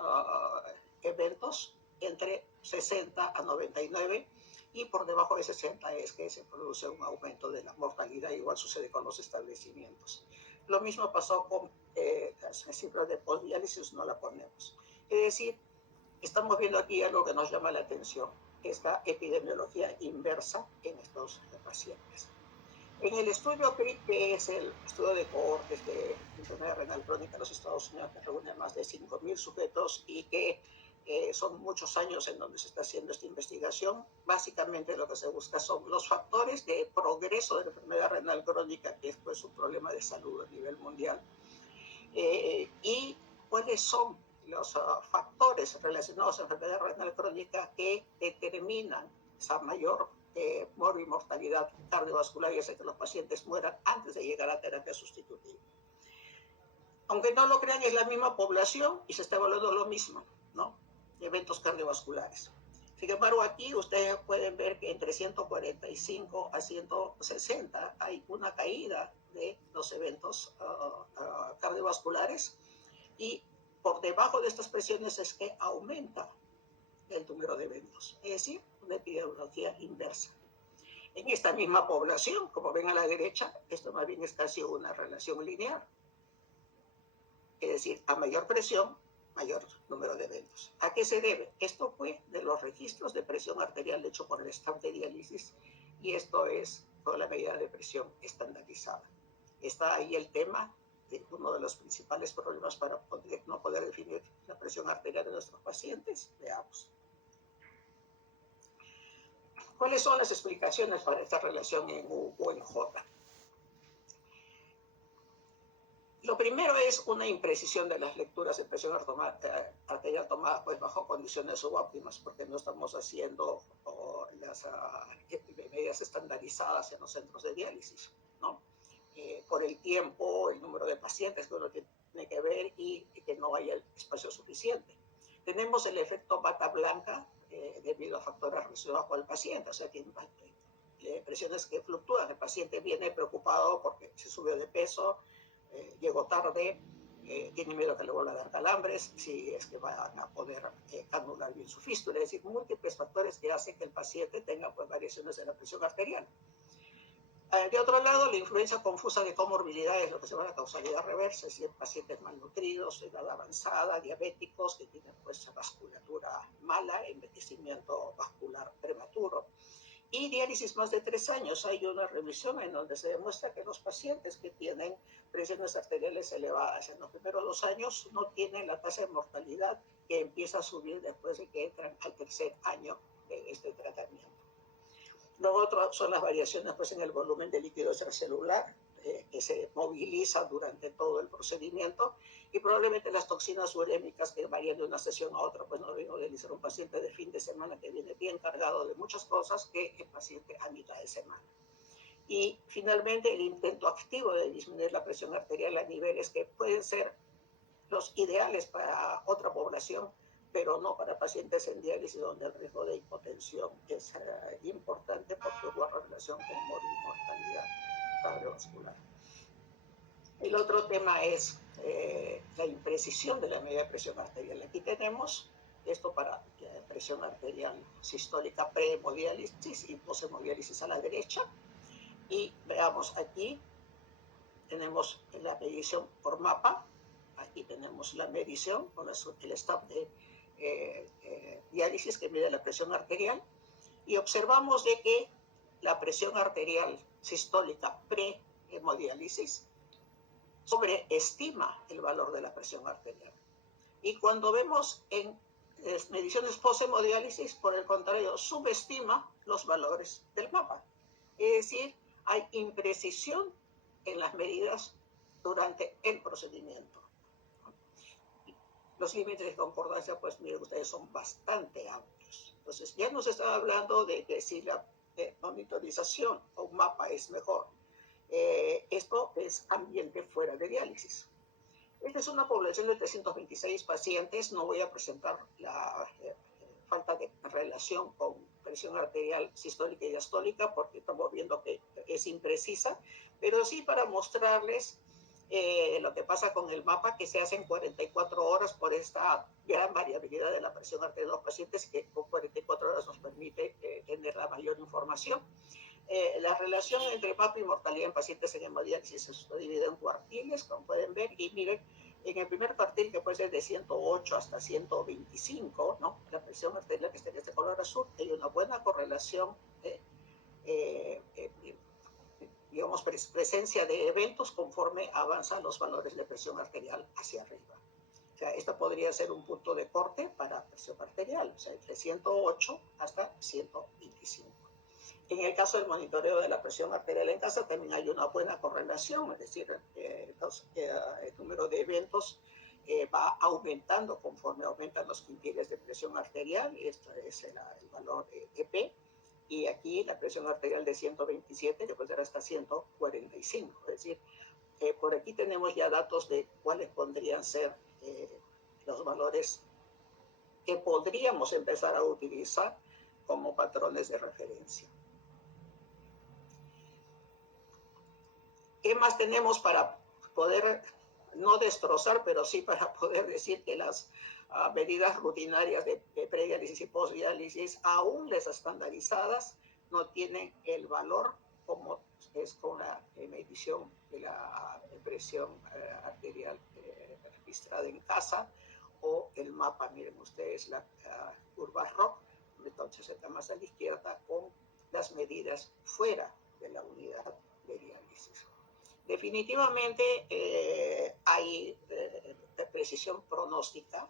eventos entre 60 a 99, y por debajo de 60 es que se produce un aumento de la mortalidad. Igual sucede con los establecimientos. Lo mismo pasó con las cifras de postdiálisis, no la ponemos. Es decir, estamos viendo aquí algo que nos llama la atención, esta epidemiología inversa en estos pacientes. En el estudio CRIC, que es el estudio de cohortes de enfermedad renal crónica en los Estados Unidos, que reúne más de 5.000 sujetos y que son muchos años en donde se está haciendo esta investigación, básicamente lo que se busca son los factores de progreso de la enfermedad renal crónica, que es pues un problema de salud a nivel mundial, y cuáles son los factores relacionados a la enfermedad renal crónica que determinan esa mayor mortalidad cardiovascular y hace que los pacientes mueran antes de llegar a terapia sustitutiva. Aunque no lo crean, es la misma población y se está evaluando lo mismo, ¿no? Eventos cardiovasculares. Sin embargo, aquí ustedes pueden ver que entre 145 a 160 hay una caída de los eventos cardiovasculares, y por debajo de estas presiones es que aumenta el número de eventos, es decir, una epidemiología inversa. En esta misma población, como ven a la derecha, esto más bien es casi una relación lineal, es decir, a mayor presión, mayor número de eventos. ¿A qué se debe? Esto fue de los registros de presión arterial hecho por el staff de diálisis, y esto es toda la medida de presión estandarizada. Está ahí el tema de uno de los principales problemas para no poder definir la presión arterial de nuestros pacientes. Veamos. ¿Cuáles son las explicaciones para esta relación en U o en J? Lo primero es una imprecisión de las lecturas de presión arterial tomadas pues, bajo condiciones subóptimas, porque no estamos haciendo las medidas estandarizadas en los centros de diálisis, ¿no? Por el tiempo, el número de pacientes que uno tiene que ver y que no haya el espacio suficiente. Tenemos el efecto bata blanca debido a factores relacionados con el paciente, o sea, tiene presiones que fluctúan. El paciente viene preocupado porque se subió de peso, llegó tarde, tiene miedo que le vuelva a dar calambres, si es que van a poder canular bien su fístula, es decir, múltiples factores que hacen que el paciente tenga pues, variaciones de la presión arterial. De otro lado, la influencia confusa de comorbilidades, lo que se llama la causalidad reversa, es decir, pacientes malnutridos, edad avanzada, diabéticos, que tienen pues vasculatura mala, envejecimiento vascular prematuro. Y diálisis más de 3 años. Hay una revisión en donde se demuestra que los pacientes que tienen presiones arteriales elevadas en los primeros 2 años no tienen la tasa de mortalidad que empieza a subir después de que entran al 3er año de este tratamiento. Lo otro son las variaciones pues, en el volumen de líquido extracelular, que se moviliza durante todo el procedimiento, y probablemente las toxinas urémicas que varían de una sesión a otra, pues no vengo a utilizar un paciente de fin de semana que viene bien cargado de muchas cosas que el paciente a mitad de semana. Y finalmente el intento activo de disminuir la presión arterial a niveles que pueden ser los ideales para otra población, pero no para pacientes en diálisis donde el riesgo de hipotensión es importante porque guarda relación con mortalidad cardiovascular. El otro tema es la imprecisión de la medida de presión arterial. Aquí tenemos esto para presión arterial sistólica pre-hemodiálisis y post-hemodiálisis a la derecha. Y veamos aquí, tenemos la medición por mapa. Aquí tenemos la medición con el staff de diálisis que mide la presión arterial. Y observamos de que la presión arterial sistólica pre-hemodiálisis sobreestima el valor de la presión arterial. Y cuando vemos en mediciones post-hemodiálisis, por el contrario, subestima los valores del mapa. Es decir, hay imprecisión en las medidas durante el procedimiento. Los límites de concordancia, pues miren ustedes, son bastante amplios. Entonces ya nos están hablando de que si la monitorización o un mapa es mejor. Esto es ambiente fuera de diálisis. Esta es una población de 326 pacientes. No voy a presentar la falta de relación con presión arterial sistólica y diastólica porque estamos viendo que es imprecisa, pero sí para mostrarles lo que pasa con el mapa que se hace en 44 horas por esta gran variabilidad de la presión arterial de los pacientes, que con 44 horas nos permite tener la mayor información. La relación entre mapa y mortalidad en pacientes en hemodiálisis se divide en cuartiles, como pueden ver, y miren, en el primer cuartil, que puede ser de 108 hasta 125, ¿no? La presión arterial que está en este color azul, hay una buena correlación, digamos, presencia de eventos conforme avanzan los valores de presión arterial hacia arriba. O sea, esto podría ser un punto de corte para presión arterial, o sea, entre 108 hasta 125. En el caso del monitoreo de la presión arterial en casa también hay una buena correlación, es decir, el número de eventos va aumentando conforme aumentan los quintiles de presión arterial, y esto es el valor EP, y aquí la presión arterial de 127 que puede ser hasta 145, es decir, por aquí tenemos ya datos de cuáles podrían ser los valores que podríamos empezar a utilizar como patrones de referencia. ¿Qué más tenemos para poder no destrozar, pero sí para poder decir que las medidas rutinarias de prediálisis y postdiálisis, aún las estandarizadas, no tienen el valor como es con la medición de la presión arterial registrada en casa o el mapa? Miren ustedes la curva ROC, entonces está más a la izquierda, con las medidas fuera de la unidad de diálisis. Definitivamente hay precisión pronóstica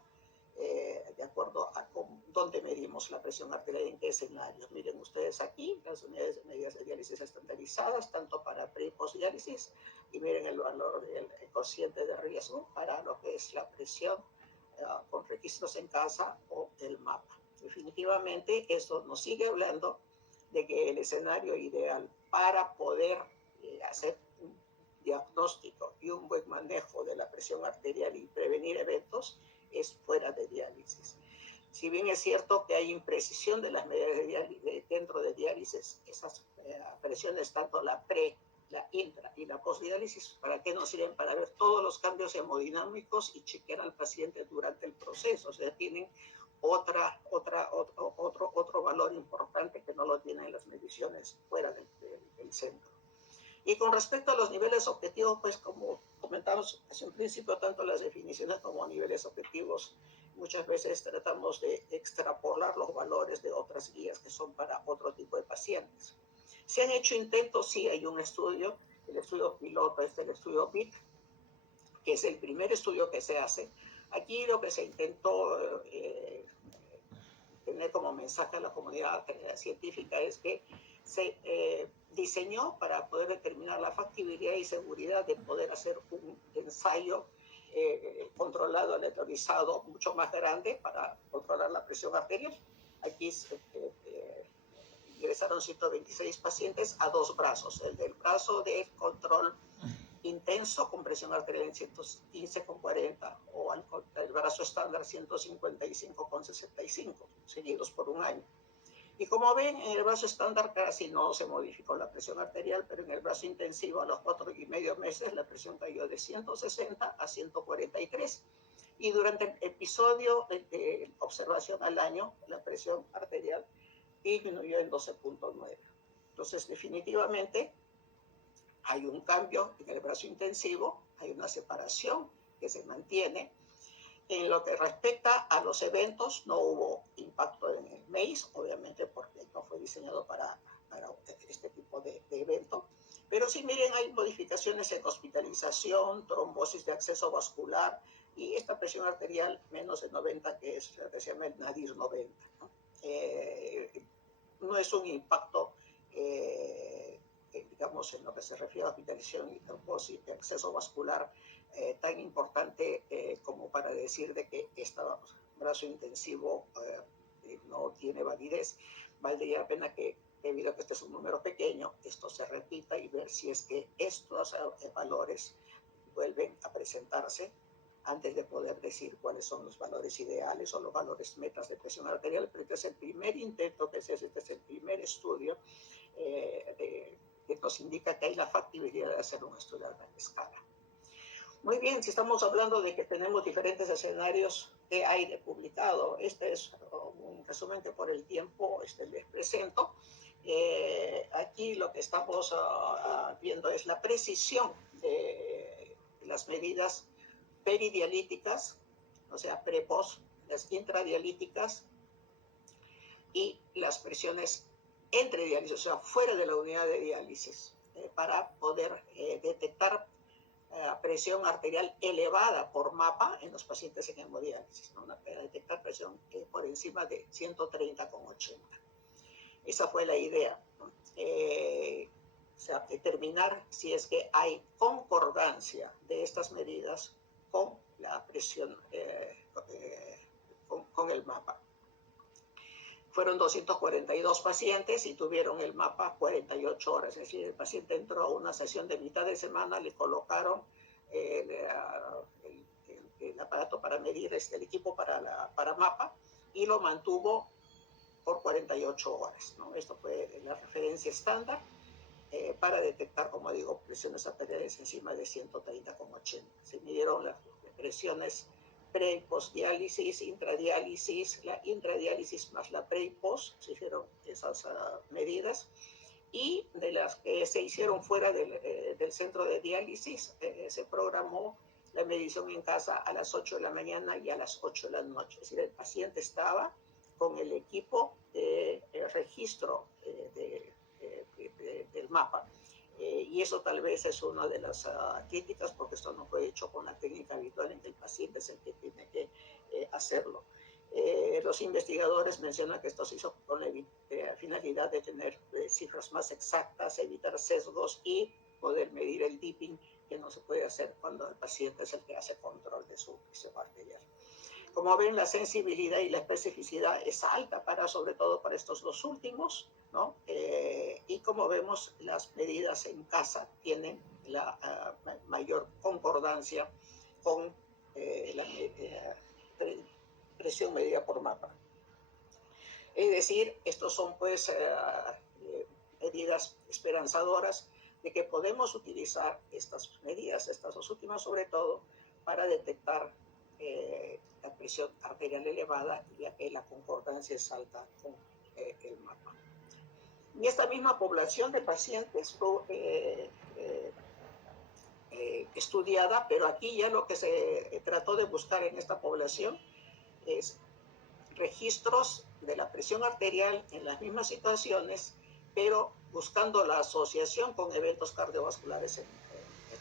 de acuerdo a dónde medimos la presión arterial, en qué escenarios. Miren ustedes aquí las unidades de medidas de diálisis estandarizadas, tanto para pre y postdiálisis, y miren el valor del cociente de riesgo para lo que es la presión con registros en casa o el mapa. Definitivamente esto nos sigue hablando de que el escenario ideal para poder hacer un diagnóstico y un buen manejo de la presión arterial y prevenir eventos es fuera de diálisis. Si bien es cierto que hay imprecisión de las medidas dentro de diálisis, esas presiones, tanto la pre, la intra y la postdiálisis, ¿para qué nos sirven? Para ver todos los cambios hemodinámicos y chequear al paciente durante el proceso. O sea, tienen otro valor importante que no lo tienen las mediciones fuera del centro. Y con respecto a los niveles objetivos, pues como comentamos hace un principio, tanto las definiciones como niveles objetivos, muchas veces tratamos de extrapolar los valores de otras guías que son para otro tipo de pacientes. Se han hecho intentos, sí, hay un estudio, el estudio piloto es el estudio BIC, que es el primer estudio que se hace. Aquí lo que se intentó tener como mensaje a la comunidad científica es que se diseñó para poder determinar la factibilidad y seguridad de poder hacer un ensayo controlado, aleatorizado, mucho más grande para controlar la presión arterial. Aquí ingresaron 126 pacientes a dos brazos, el del brazo de control intenso con presión arterial en 115,40 o el brazo estándar 155,65, seguidos por un año. Y como ven, en el brazo estándar casi no se modificó la presión arterial, pero en el brazo intensivo a los 4,5 meses la presión cayó de 160 a 143. Y durante el episodio de observación al año, la presión arterial disminuyó en 12,9. Entonces, definitivamente, hay un cambio en el brazo intensivo, hay una separación que se mantiene. En lo que respecta a los eventos, no hubo impacto en el MACE, obviamente porque no fue diseñado para este tipo de evento. Pero sí, miren, hay modificaciones en hospitalización, trombosis de acceso vascular y esta presión arterial menos de 90, que se llama el nadir 90, ¿no? No es un impacto, digamos, digamos, en lo que se refiere a hospitalización y acceso vascular, tan importante como para decir de que este brazo intensivo no tiene validez. Valdría la pena que, debido a que este es un número pequeño, esto se repita y ver si es que estos valores vuelven a presentarse antes de poder decir cuáles son los valores ideales o los valores metas de presión arterial. Pero este es el primer intento que se hace, este es el primer estudio que nos indica que hay la factibilidad de hacer un estudio a gran escala. Muy bien, si estamos hablando de que tenemos diferentes escenarios que hay de publicado, este es un resumen que por el tiempo les presento. Aquí lo que estamos viendo es la precisión de las medidas peridialíticas, o sea, pre-post, las intradialíticas y las presiones entre diálisis, o sea, fuera de la unidad de diálisis, para poder detectar presión arterial elevada por mapa en los pacientes en hemodiálisis, ¿no? Para detectar presión por encima de 130,80. Esa fue la idea, ¿no? O sea, determinar si es que hay concordancia de estas medidas con la presión, con el mapa. Fueron 242 pacientes y tuvieron el mapa 48 horas. Es decir, el paciente entró a una sesión de mitad de semana, le colocaron el aparato para medir, el equipo para mapa, y lo mantuvo por 48 horas, ¿no? Esto fue la referencia estándar para detectar, como digo, presiones arteriales encima de 130,80. Se midieron las presiones pre y postdiálisis, intradiálisis, la intradiálisis más la pre y post, se hicieron esas medidas, y de las que se hicieron fuera del centro de diálisis, se programó la medición en casa a las 8 de la mañana y a las 8 de la noche. Es decir, el paciente estaba con el equipo de registro del mapa. Y eso tal vez es una de las críticas, porque esto no fue hecho con la técnica habitual en que el paciente es el que tiene que hacerlo. Los investigadores mencionan que esto se hizo con la finalidad de tener cifras más exactas, evitar sesgos y poder medir el dipping, que no se puede hacer cuando el paciente es el que hace control de su presión arterial. Como ven, la sensibilidad y la especificidad es alta, sobre todo para estos dos últimos, ¿no? Y como vemos, las medidas en casa tienen la mayor concordancia con la presión medida por mapa. Es decir, estos son pues medidas esperanzadoras de que podemos utilizar estas medidas, estas dos últimas sobre todo, para detectar la presión arterial elevada, ya que la concordancia es alta con el mapa. Y esta misma población de pacientes fue estudiada, pero aquí ya lo que se trató de buscar en esta población es registros de la presión arterial en las mismas situaciones, pero buscando la asociación con eventos cardiovasculares en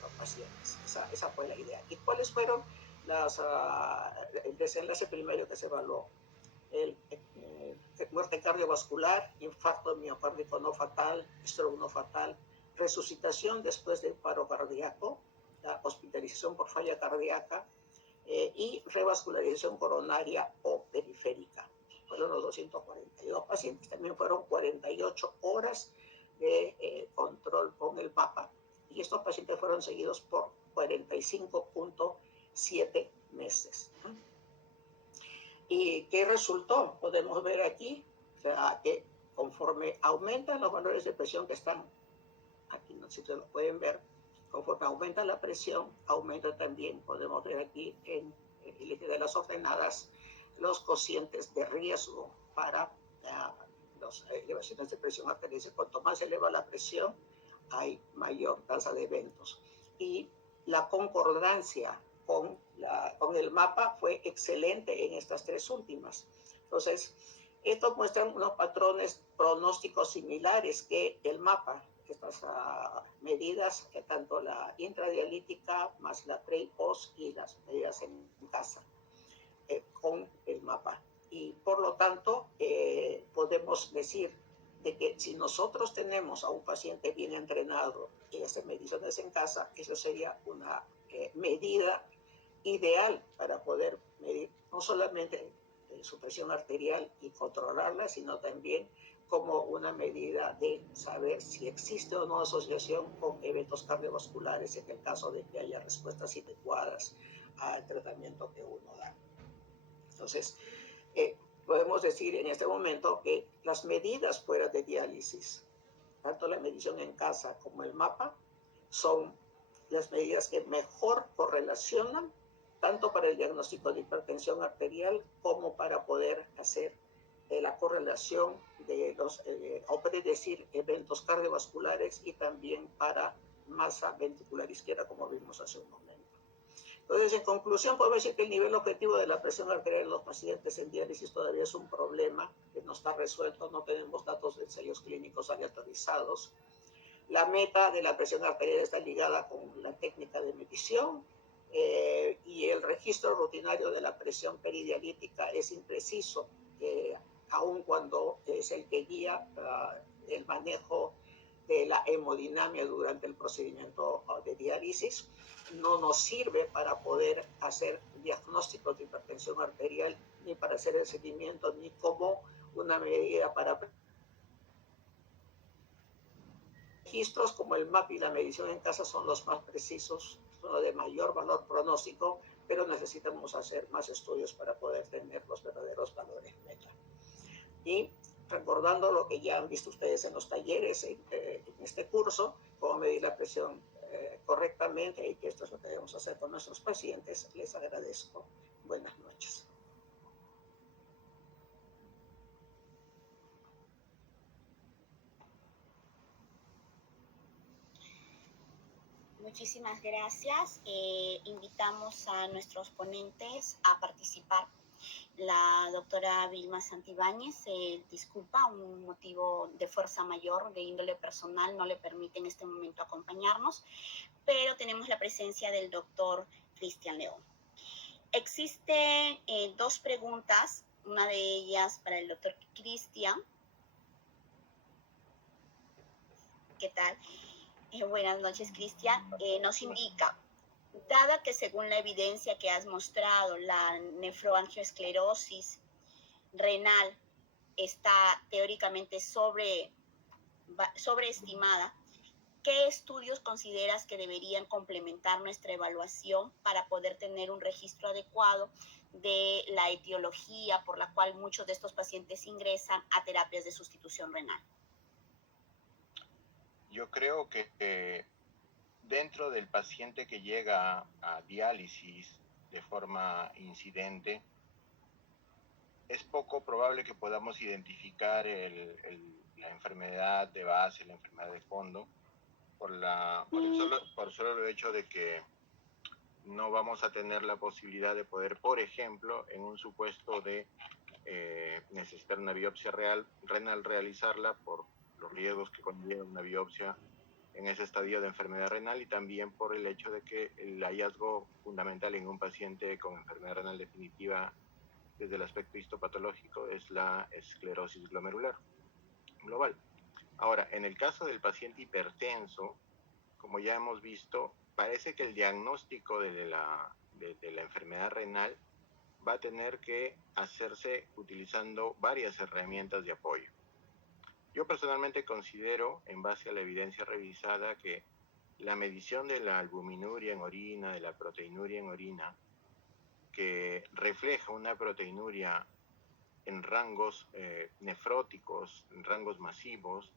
los pacientes. Esa fue la idea. ¿Y cuáles fueron el desenlace primero que se evaluó? Muerte cardiovascular, infarto miocárdico no fatal, stroke no fatal, resucitación después de paro cardíaco, la hospitalización por falla cardíaca y revascularización coronaria o periférica. Fueron los 242 pacientes. También fueron 48 horas de control con el mapa, y estos pacientes fueron seguidos por 45,7 meses. ¿Y qué resultó? Podemos ver aquí, o sea, que conforme aumentan los valores de presión que están aquí, no sé si lo pueden ver, conforme aumenta la presión, aumenta también, podemos ver aquí en el eje de las ordenadas, los cocientes de riesgo para las elevaciones de presión arterial. Cuanto más se eleva la presión, hay mayor tasa de eventos. Y la concordancia con el mapa fue excelente en estas tres últimas. Entonces, esto muestran unos patrones pronósticos similares que el mapa. Estas medidas, tanto la intradialítica más la pre y post, y las medidas en casa con el mapa. Y por lo tanto, podemos decir de que si nosotros tenemos a un paciente bien entrenado y hace mediciones en casa, eso sería una medida ideal para poder medir no solamente su presión arterial y controlarla, sino también como una medida de saber si existe o no asociación con eventos cardiovasculares en el caso de que haya respuestas inadecuadas al tratamiento que uno da. Entonces, podemos decir en este momento que las medidas fuera de diálisis, tanto la medición en casa como el mapa, son las medidas que mejor correlacionan tanto para el diagnóstico de hipertensión arterial como para poder hacer la correlación de los, o predecir eventos cardiovasculares y también para masa ventricular izquierda, como vimos hace un momento. Entonces, en conclusión, puedo decir que el nivel objetivo de la presión arterial en los pacientes en diálisis todavía es un problema que no está resuelto, no tenemos datos de ensayos clínicos aleatorizados. La meta de la presión arterial está ligada con la técnica de medición y el registro rutinario de la presión peridialítica es impreciso, aun cuando es el que guía el manejo de la hemodinamia durante el procedimiento de diálisis. No nos sirve para poder hacer diagnósticos de hipertensión arterial, ni para hacer el seguimiento, ni como una medida para registros como el MAP y la medición en casa son los más precisos, son los de mayor valor pronóstico, pero necesitamos hacer más estudios para poder tener los verdaderos valores meta. Y recordando lo que ya han visto ustedes en los talleres en este curso, cómo medir la presión correctamente, y que esto es lo que debemos hacer con nuestros pacientes, les agradezco. Buenas noches. Muchísimas gracias. Invitamos a nuestros ponentes a participar. La doctora Vilma Santibáñez disculpa, un motivo de fuerza mayor de índole personal no le permite en este momento acompañarnos, pero tenemos la presencia del doctor Cristian León. Existen dos preguntas, una de ellas para el doctor Cristian. ¿Qué tal? Buenas noches, Cristian. Nos indica, dada que según la evidencia que has mostrado, la nefroangioesclerosis renal está teóricamente sobreestimada, ¿qué estudios consideras que deberían complementar nuestra evaluación para poder tener un registro adecuado de la etiología por la cual muchos de estos pacientes ingresan a terapias de sustitución renal? Yo creo que dentro del paciente que llega a diálisis de forma incidente, es poco probable que podamos identificar la enfermedad de base, la enfermedad de fondo, por solo el hecho de que no vamos a tener la posibilidad de poder, por ejemplo, en un supuesto de necesitar una biopsia renal, realizarla por los riesgos que conlleva una biopsia en ese estadio de enfermedad renal, y también por el hecho de que el hallazgo fundamental en un paciente con enfermedad renal definitiva desde el aspecto histopatológico es la esclerosis glomerular global. Ahora, en el caso del paciente hipertenso, como ya hemos visto, parece que el diagnóstico de la enfermedad renal va a tener que hacerse utilizando varias herramientas de apoyo. Yo personalmente considero, en base a la evidencia revisada, que la medición de la albuminuria en orina, de la proteinuria en orina, que refleja una proteinuria en rangos nefróticos, en rangos masivos,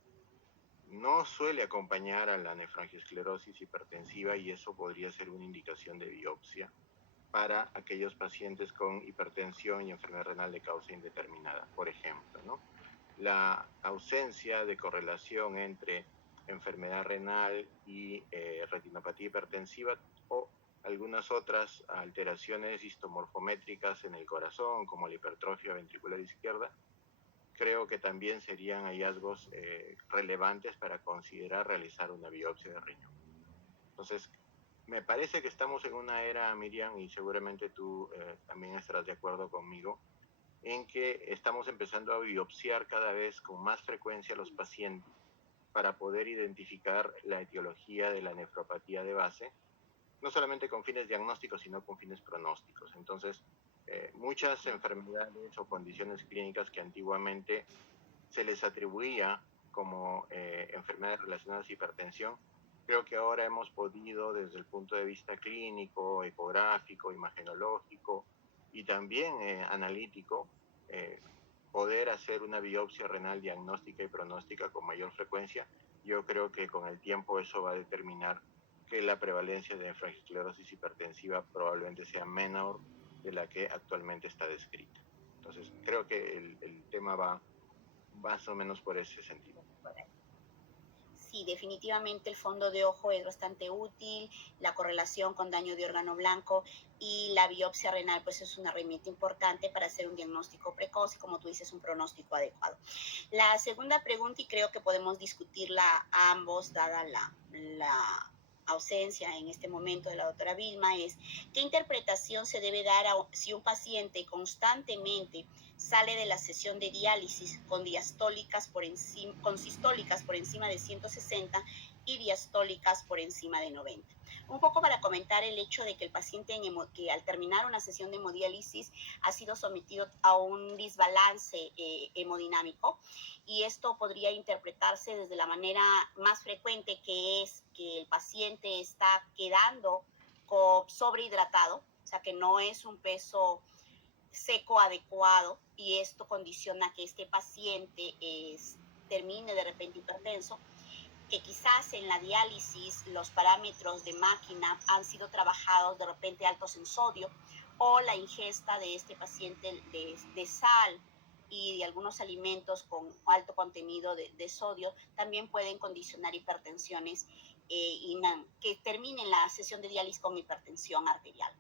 no suele acompañar a la nefroangiosclerosis hipertensiva, y eso podría ser una indicación de biopsia para aquellos pacientes con hipertensión y enfermedad renal de causa indeterminada, por ejemplo, ¿no? La ausencia de correlación entre enfermedad renal y retinopatía hipertensiva, o algunas otras alteraciones histomorfométricas en el corazón, como la hipertrofia ventricular izquierda, creo que también serían hallazgos relevantes para considerar realizar una biopsia de riñón. Entonces, me parece que estamos en una era, Miriam, y seguramente tú también estarás de acuerdo conmigo, en que estamos empezando a biopsiar cada vez con más frecuencia a los pacientes para poder identificar la etiología de la nefropatía de base, no solamente con fines diagnósticos, sino con fines pronósticos. Entonces, muchas enfermedades o condiciones clínicas que antiguamente se les atribuía como enfermedades relacionadas a hipertensión, creo que ahora hemos podido, desde el punto de vista clínico, ecográfico, imagenológico y también analítico, poder hacer una biopsia renal diagnóstica y pronóstica con mayor frecuencia. Yo creo que con el tiempo eso va a determinar que la prevalencia de nefroesclerosis hipertensiva probablemente sea menor de la que actualmente está descrita. Entonces, creo que el tema va más o menos por ese sentido. Sí, definitivamente el fondo de ojo es bastante útil, la correlación con daño de órgano blanco y la biopsia renal pues es una herramienta importante para hacer un diagnóstico precoz y, como tú dices, un pronóstico adecuado. La segunda pregunta, y creo que podemos discutirla a ambos dada la ausencia en este momento de la doctora Vilma, es ¿qué interpretación se debe dar si un paciente constantemente sale de la sesión de diálisis con sistólicas por encima de 160 y diastólicas por encima de 90? Un poco para comentar el hecho de que el paciente que al terminar una sesión de hemodiálisis ha sido sometido a un desbalance hemodinámico, y esto podría interpretarse desde la manera más frecuente, que es que el paciente está quedando sobrehidratado, o sea que no es un peso seco adecuado, y esto condiciona que este paciente termine de repente hipertenso, que quizás en la diálisis los parámetros de máquina han sido trabajados de repente altos en sodio, o la ingesta de este paciente de sal y de algunos alimentos con alto contenido de sodio también pueden condicionar hipertensiones que terminen la sesión de diálisis con hipertensión arterial,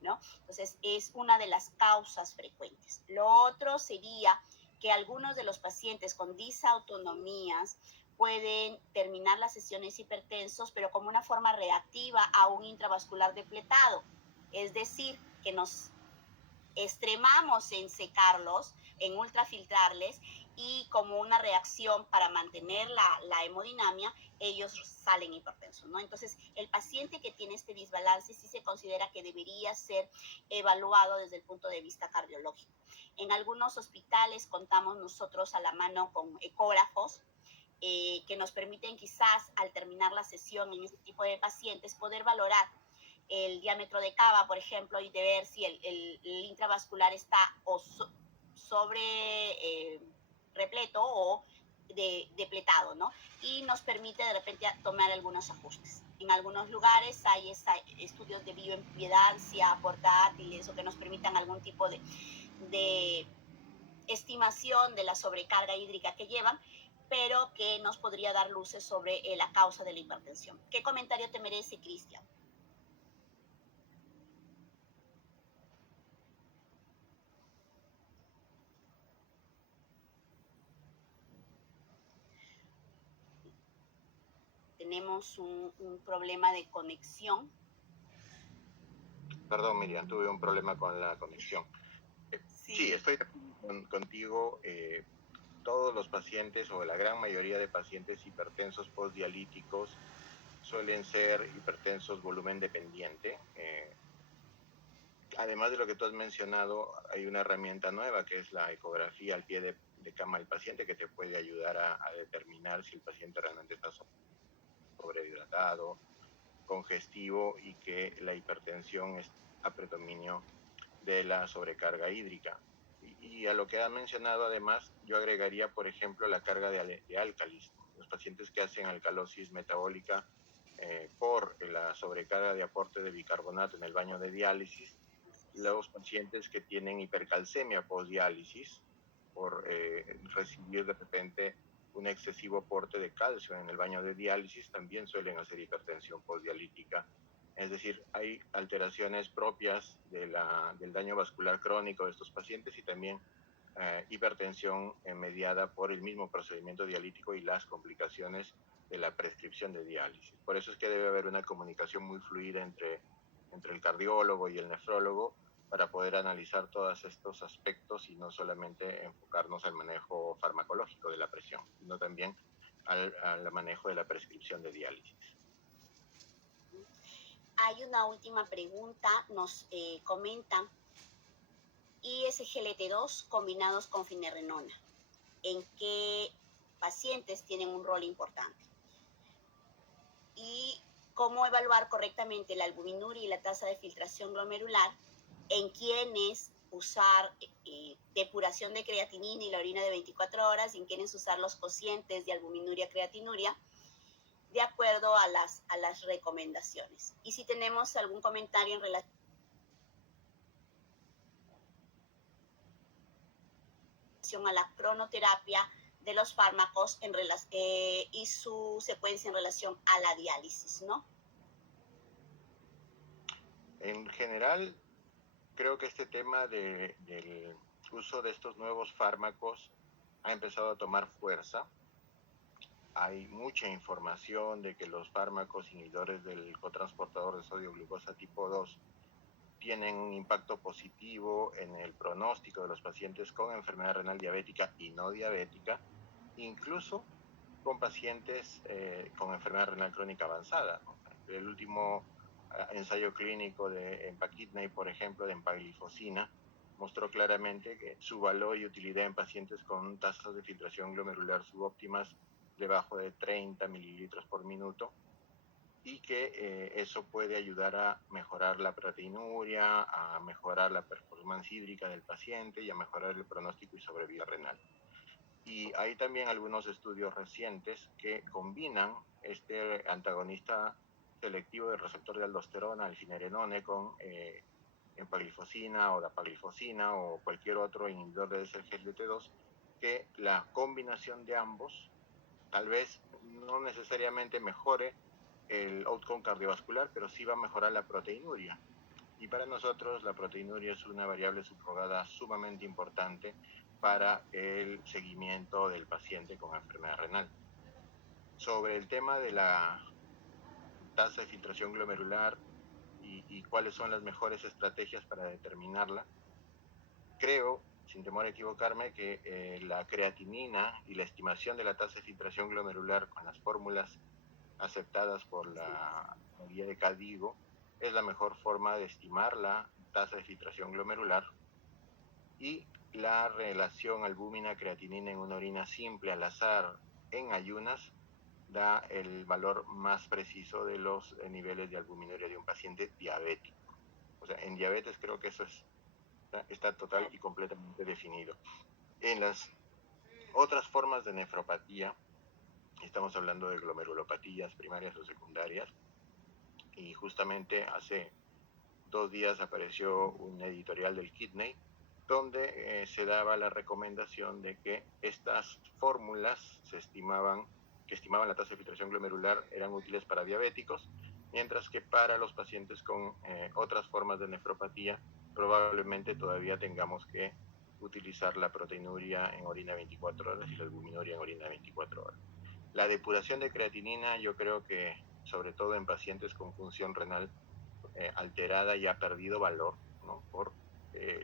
¿no? Entonces, es una de las causas frecuentes. Lo otro sería que algunos de los pacientes con disautonomías pueden terminar las sesiones hipertensos, pero como una forma reactiva a un intravascular depletado. Es decir, que nos extremamos en secarlos, en ultrafiltrarles, y como una reacción para mantener la hemodinamia, ellos salen hipertensos, ¿no? Entonces, el paciente que tiene este desbalance sí se considera que debería ser evaluado desde el punto de vista cardiológico. En algunos hospitales contamos nosotros a la mano con ecógrafos, que nos permiten quizás al terminar la sesión en este tipo de pacientes poder valorar el diámetro de cava, por ejemplo, y de ver si el intravascular está sobre repleto o depletado, ¿no? Y nos permite de repente tomar algunos ajustes. En algunos lugares hay estudios de bioimpedancia portátiles o que nos permitan algún tipo de estimación de la sobrecarga hídrica que llevan, pero que nos podría dar luces sobre la causa de la hipertensión. ¿Qué comentario te merece, Cristian? Tenemos un problema de conexión. Perdón, Miriam, tuve un problema con la conexión. Sí, estoy contigo. Todos los pacientes o la gran mayoría de pacientes hipertensos postdialíticos suelen ser hipertensos volumen dependiente. Además de lo que tú has mencionado, hay una herramienta nueva que es la ecografía al pie de cama del paciente, que te puede ayudar a determinar si el paciente realmente está sobrehidratado, congestivo, y que la hipertensión es a predominio de la sobrecarga hídrica. Y a lo que ha mencionado, además, yo agregaría, por ejemplo, la carga de álcalis. Los pacientes que hacen alcalosis metabólica por la sobrecarga de aporte de bicarbonato en el baño de diálisis, los pacientes que tienen hipercalcemia postdiálisis por recibir de repente un excesivo aporte de calcio en el baño de diálisis, también suelen hacer hipertensión postdialítica. Es decir, hay alteraciones propias del daño vascular crónico de estos pacientes, y también hipertensión mediada por el mismo procedimiento dialítico y las complicaciones de la prescripción de diálisis. Por eso es que debe haber una comunicación muy fluida entre el cardiólogo y el nefrólogo, para poder analizar todos estos aspectos y no solamente enfocarnos al manejo farmacológico de la presión, sino también al manejo de la prescripción de diálisis. Hay una última pregunta, nos comentan ISGLT2 combinados con finerenona. ¿En qué pacientes tienen un rol importante? Y cómo evaluar correctamente la albuminuria y la tasa de filtración glomerular, en quienes usar depuración de creatinina y la orina de 24 horas, y en quienes usar los cocientes de albuminuria creatinuria, de acuerdo a las recomendaciones. Y si tenemos algún comentario en relación a la cronoterapia de los fármacos y su secuencia en relación a la diálisis, ¿no? En general, creo que este tema del uso de estos nuevos fármacos ha empezado a tomar fuerza. Hay mucha información de que los fármacos inhibidores del cotransportador de sodio glucosa tipo 2 tienen un impacto positivo en el pronóstico de los pacientes con enfermedad renal diabética y no diabética, incluso con pacientes con enfermedad renal crónica avanzada. El último ensayo clínico de empaquetney, por ejemplo, de empaglifosina, mostró claramente que su valor y utilidad en pacientes con tasas de filtración glomerular subóptimas debajo de 30 mililitros por minuto, y que eso puede ayudar a mejorar la proteinuria, a mejorar la performance hídrica del paciente y a mejorar el pronóstico y sobrevida renal. Y hay también algunos estudios recientes que combinan este antagonista selectivo del receptor de aldosterona, el finerenone, con empaglifosina o dapaglifosina o cualquier otro inhibidor de SGLT2, que la combinación de ambos tal vez no necesariamente mejore el outcome cardiovascular, pero sí va a mejorar la proteinuria. Y para nosotros la proteinuria es una variable subrogada sumamente importante para el seguimiento del paciente con enfermedad renal. Sobre el tema de la tasa de filtración glomerular y cuáles son las mejores estrategias para determinarla, creo, sin temor a equivocarme, que la creatinina y la estimación de la tasa de filtración glomerular con las fórmulas aceptadas por la guía de KDIGO es la mejor forma de estimar la tasa de filtración glomerular, y la relación albúmina-creatinina en una orina simple al azar en ayunas da el valor más preciso de los niveles de albuminuria de un paciente diabético. O sea, en diabetes creo que eso está total y completamente definido. En las otras formas de nefropatía, estamos hablando de glomerulopatías primarias o secundarias, y justamente hace 2 días apareció un editorial del Kidney donde se daba la recomendación de que estas fórmulas que estimaban la tasa de filtración glomerular eran útiles para diabéticos, mientras que para los pacientes con otras formas de nefropatía probablemente todavía tengamos que utilizar la proteinuria en orina 24 horas y la albuminuria en orina 24 horas. La depuración de creatinina, yo creo que sobre todo en pacientes con función renal alterada, ya ha perdido valor, ¿no? Por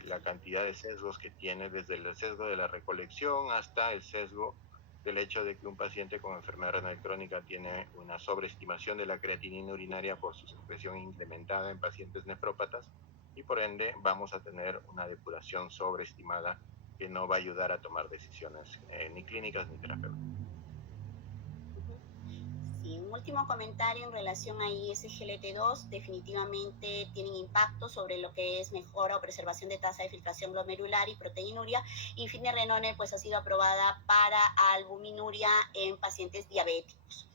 la cantidad de sesgos que tiene, desde el sesgo de la recolección hasta el sesgo del hecho de que un paciente con enfermedad renal crónica tiene una sobreestimación de la creatinina urinaria por su secreción incrementada en pacientes nefrópatas, y por ende vamos a tener una depuración sobreestimada que no va a ayudar a tomar decisiones ni clínicas ni terapéuticas. Sí, un último comentario en relación a ISGLT2, definitivamente tienen impacto sobre lo que es mejora o preservación de tasa de filtración glomerular y proteinuria, y finerenone pues ha sido aprobada para albuminuria en pacientes diabéticos.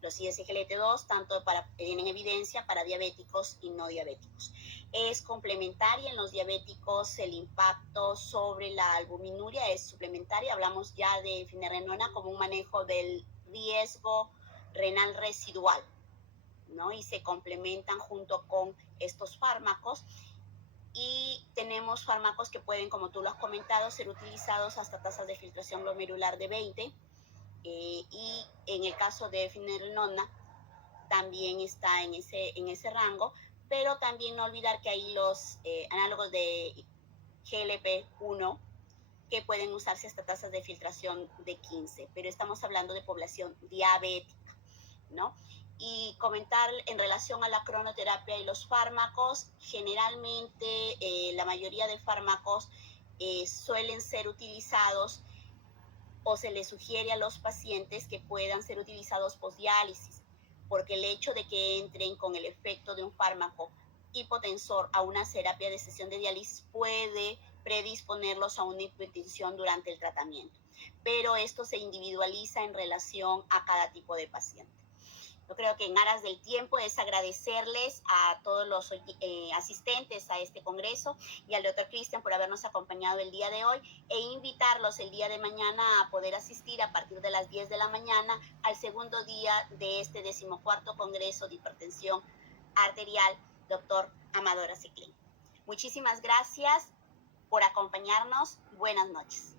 Los ISGLT2 tienen evidencia para diabéticos y no diabéticos. Es complementaria en los diabéticos, el impacto sobre la albuminuria es suplementaria. Hablamos ya de finerenona como un manejo del riesgo renal residual, ¿no? Y se complementan junto con estos fármacos. Y tenemos fármacos que pueden, como tú lo has comentado, ser utilizados hasta tasas de filtración glomerular de 20. Y en el caso de finerenona también está en ese rango, pero también no olvidar que hay los análogos de GLP-1 que pueden usarse hasta tasas de filtración de 15, pero estamos hablando de población diabética, ¿no? Y comentar en relación a la cronoterapia y los fármacos, generalmente la mayoría de fármacos suelen ser utilizados o se les sugiere a los pacientes que puedan ser utilizados postdiálisis, porque el hecho de que entren con el efecto de un fármaco hipotensor a una terapia de sesión de diálisis puede predisponerlos a una hipertensión durante el tratamiento, pero esto se individualiza en relación a cada tipo de paciente. Yo creo que en aras del tiempo es agradecerles a todos los asistentes a este congreso y al doctor Cristian por habernos acompañado el día de hoy e invitarlos el día de mañana a poder asistir a partir de las 10 de la mañana al segundo día de este 14º Congreso de Hipertensión Arterial, doctor Amador Aciclín. Muchísimas gracias por acompañarnos. Buenas noches.